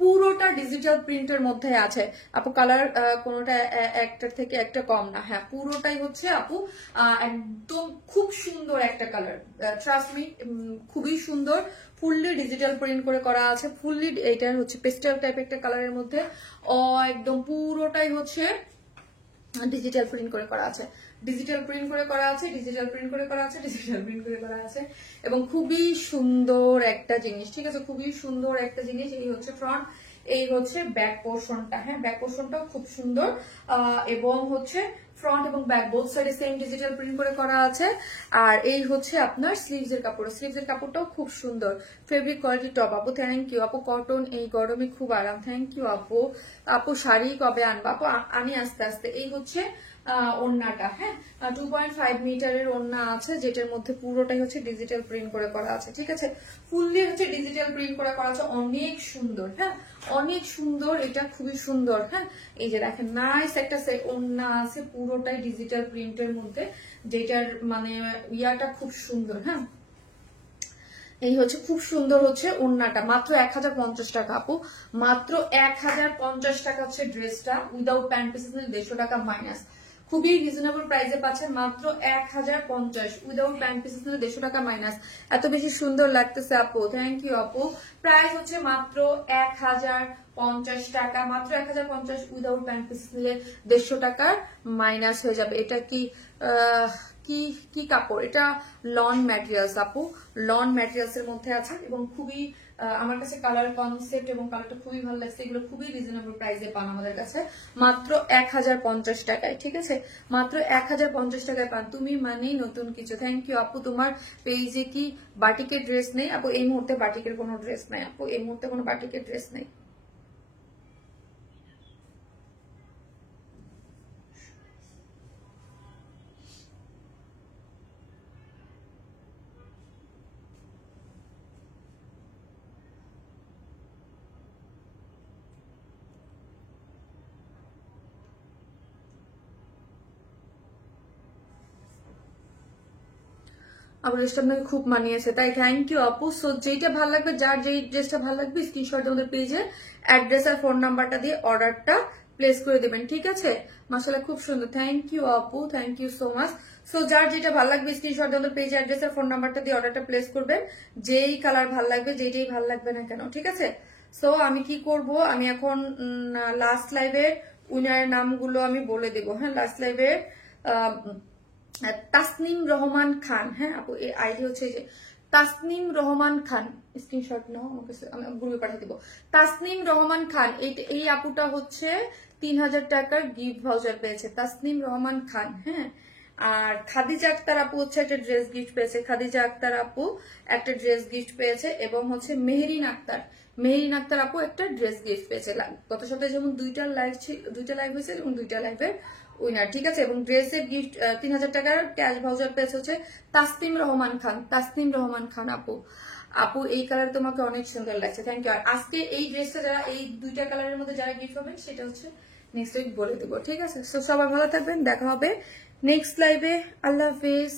পুরোটা ডিজিটাল প্রিন্টের মধ্যে আছে আপু, কালার কোনোটা একটার থেকে একটা কম না। হ্যাঁ পুরোটাই হচ্ছে আপু একদম খুব সুন্দর একটা কালার, ট্রাস্ট মি খুবই সুন্দর। ফুললি ডিজিটাল প্রিন্ট করে করা আছে, ফুললি এটার হচ্ছে পেস্টেল টাইপ একটা কালারের মধ্যে একদম পুরোটাই হচ্ছে ডিজিটাল প্রিন্ট করে করা আছে, ডিজিটাল প্রিন্ট করে করা আছে, ডিজিটাল প্রিন্ট করে করা আছে, ডিজিটাল প্রিন্ট করে করা আছে। এবং খুবই সুন্দর একটা জিনিস, ঠিক আছে খুবই সুন্দর একটা জিনিস। এই হচ্ছে ফ্রন্ট, এই হচ্ছে ব্যাক পোর্শনটা। হ্যাঁ ব্যাক পোর্শনটাও খুব সুন্দর, এবং হচ্ছে ফ্রন্ট এবং ব্যাক বোথ সাইডে সেম ডিজিটাল প্রিন্ট করে করা আছে। আর এই হচ্ছে আপনার স্লিভস এর কাপড়, স্লিভস এর কাপড়টাও খুব সুন্দর। ফেব্রিক কোয়ালিটি টপ আপু, থ্যাংক ইউ আপু। কটন এই গরমে খুব আরাম, থ্যাংক ইউ আপু। আপু শাড়ি কবে আনবা? আপু আনি আস্তে আস্তে। এই হচ্ছে ওড়নাটা, হ্যাঁ 2.5 মিটারের ওড়না আছে, যেটার মধ্যে পুরোটাই হচ্ছে ডিজিটাল প্রিন্ট করে করা আছে, ঠিক আছে ফুললি হচ্ছে ডিজিটাল প্রিন্ট করে করা আছে, অনেক সুন্দর। হ্যাঁ অনেক সুন্দর, এটা খুবই সুন্দর। হ্যাঁ এই যে দেখেন নাইস একটা ওড়না আছে পুরোটাই ডিজিটাল প্রিন্টের মধ্যে, যেটার মানে ইয়াটা খুব সুন্দর। হ্যাঁ এই হচ্ছে খুব সুন্দর হচ্ছে ওড়নাটা, মাত্র 1050 টাকা আপু, মাত্র 1050 টাকা হচ্ছে ড্রেসটা, উইদাউট প্যান্ট পিসেস 150 টাকা মাইনাস। খুবই রিজনেবল প্রাইসে পাচ্ছেন, মাত্র 1050 উইদাউট প্যান্ট পিসেস 150 টাকা মাইনাস। এত বেশি সুন্দর লাগতেছে আপু, থ্যাংক ইউ আপু। প্রাইস হচ্ছে মাত্র 1050 টাকা, মাত্র 1050 উইদাউট প্যান্ট পিসেস নিলে 150 টাকার মাইনাস হয়ে যাবে। এটা কি কি কি কাপড়? এটা লন ম্যাটেরিয়ালস আপু, লন ম্যাটেরিয়ালস এর মধ্যে আছে এবং খুবই আমার কাছে কালার কনসেপ্ট এবং কালারটা খুবই ভালো লাগছে। এগুলো খুবই রিজনেবল প্রাইসে পান আমাদের কাছে, মাত্র 1050 টাকায়, ঠিক আছে মাত্র 1050 টাকায় পান। তুমি মানেই নতুন কিছু, থ্যাংক ইউ আপু। তোমার পেজে কি বাটিকের ড্রেস নেই? আপু এই মুহূর্তে বাটিকের কোনো ড্রেস নাই আপু, এই মুহূর্তে কোনো বাটিকের ড্রেস নেই। আমার ড্রেসটা আপনাকে খুব মানিয়েছে, তাই থ্যাংক ইউ আপু। সো যেটা ভালো লাগবে, যার যেই ড্রেসটা ভালো লাগবে স্ক্রিনশট আমাদের পেজে অ্যাড্রেস আর ফোন নাম্বারটা দিয়ে অর্ডারটা প্লেস করে দেবেন, ঠিক আছে মাশাআল্লাহ খুব সুন্দর, থ্যাংক ইউ আপু, thank you so much. So যার যেটা ভালো লাগবে স্ক্রিনশট আমাদের পেজে অ্যাড্রেস আর ফোন নাম্বারটা দিয়ে অর্ডারটা প্লেস করবেন, যেই কালার ভালো লাগবে যেইটাই ভালো লাগবে না কেন, ঠিক আছে। সো আমি কি করব, আমি এখন লাস্ট লাইভের উইনারের নামগুলো আমি বলে দেবো। হ্যাঁ লাস্ট লাইভের তাসনিম রহমান খান, হ্যাঁ আপু এই আইডি হচ্ছে যে তাসনিম রহমান খান, স্ক্রিনশট নাও আমাকে, আমি গ্রুপে পাঠিয়ে দিব। তাসনিম রহমান খান এই আপুটা হচ্ছে 3000 টাকার গিফট ভাউচার পেয়েছে, তাসনিম রহমান খান। হ্যাঁ আর খাদিজা আক্তার আপু হচ্ছে একটা ড্রেস গিফট পেয়েছে, খাদিজা আক্তার আপু একটা ড্রেস গিফট পেয়েছে, এবং হচ্ছে মেহরিন আক্তার আপু একটা ড্রেস গিফট পেয়েছে। গত সপ্তাহে যেমন দুইটা লাইভ হয়েছে এবং দুইটা লাইভের উইনার, ঠিক আছে। এবং ড্রেসের গিফট 3000 টাকার ক্যাশ ভাউচার পেয়েছে হচ্ছে তাসনিম রহমান খান। তাসনিম রহমান খান আপু, আপু এই কালার তোমাকে অনেক সুন্দর লাগছে, থ্যাংক ইউ। আর আজকে এই ড্রেসটা যারা এই দুইটা কালারের মধ্যে যারা গিফট পাবেন সেটা হচ্ছে নেক্সট উইক বলে দেবো, ঠিক আছে। সো সবাই ভালো থাকবেন, দেখা হবে নেক্সট লাইভে, আল্লাহ হাফেজ।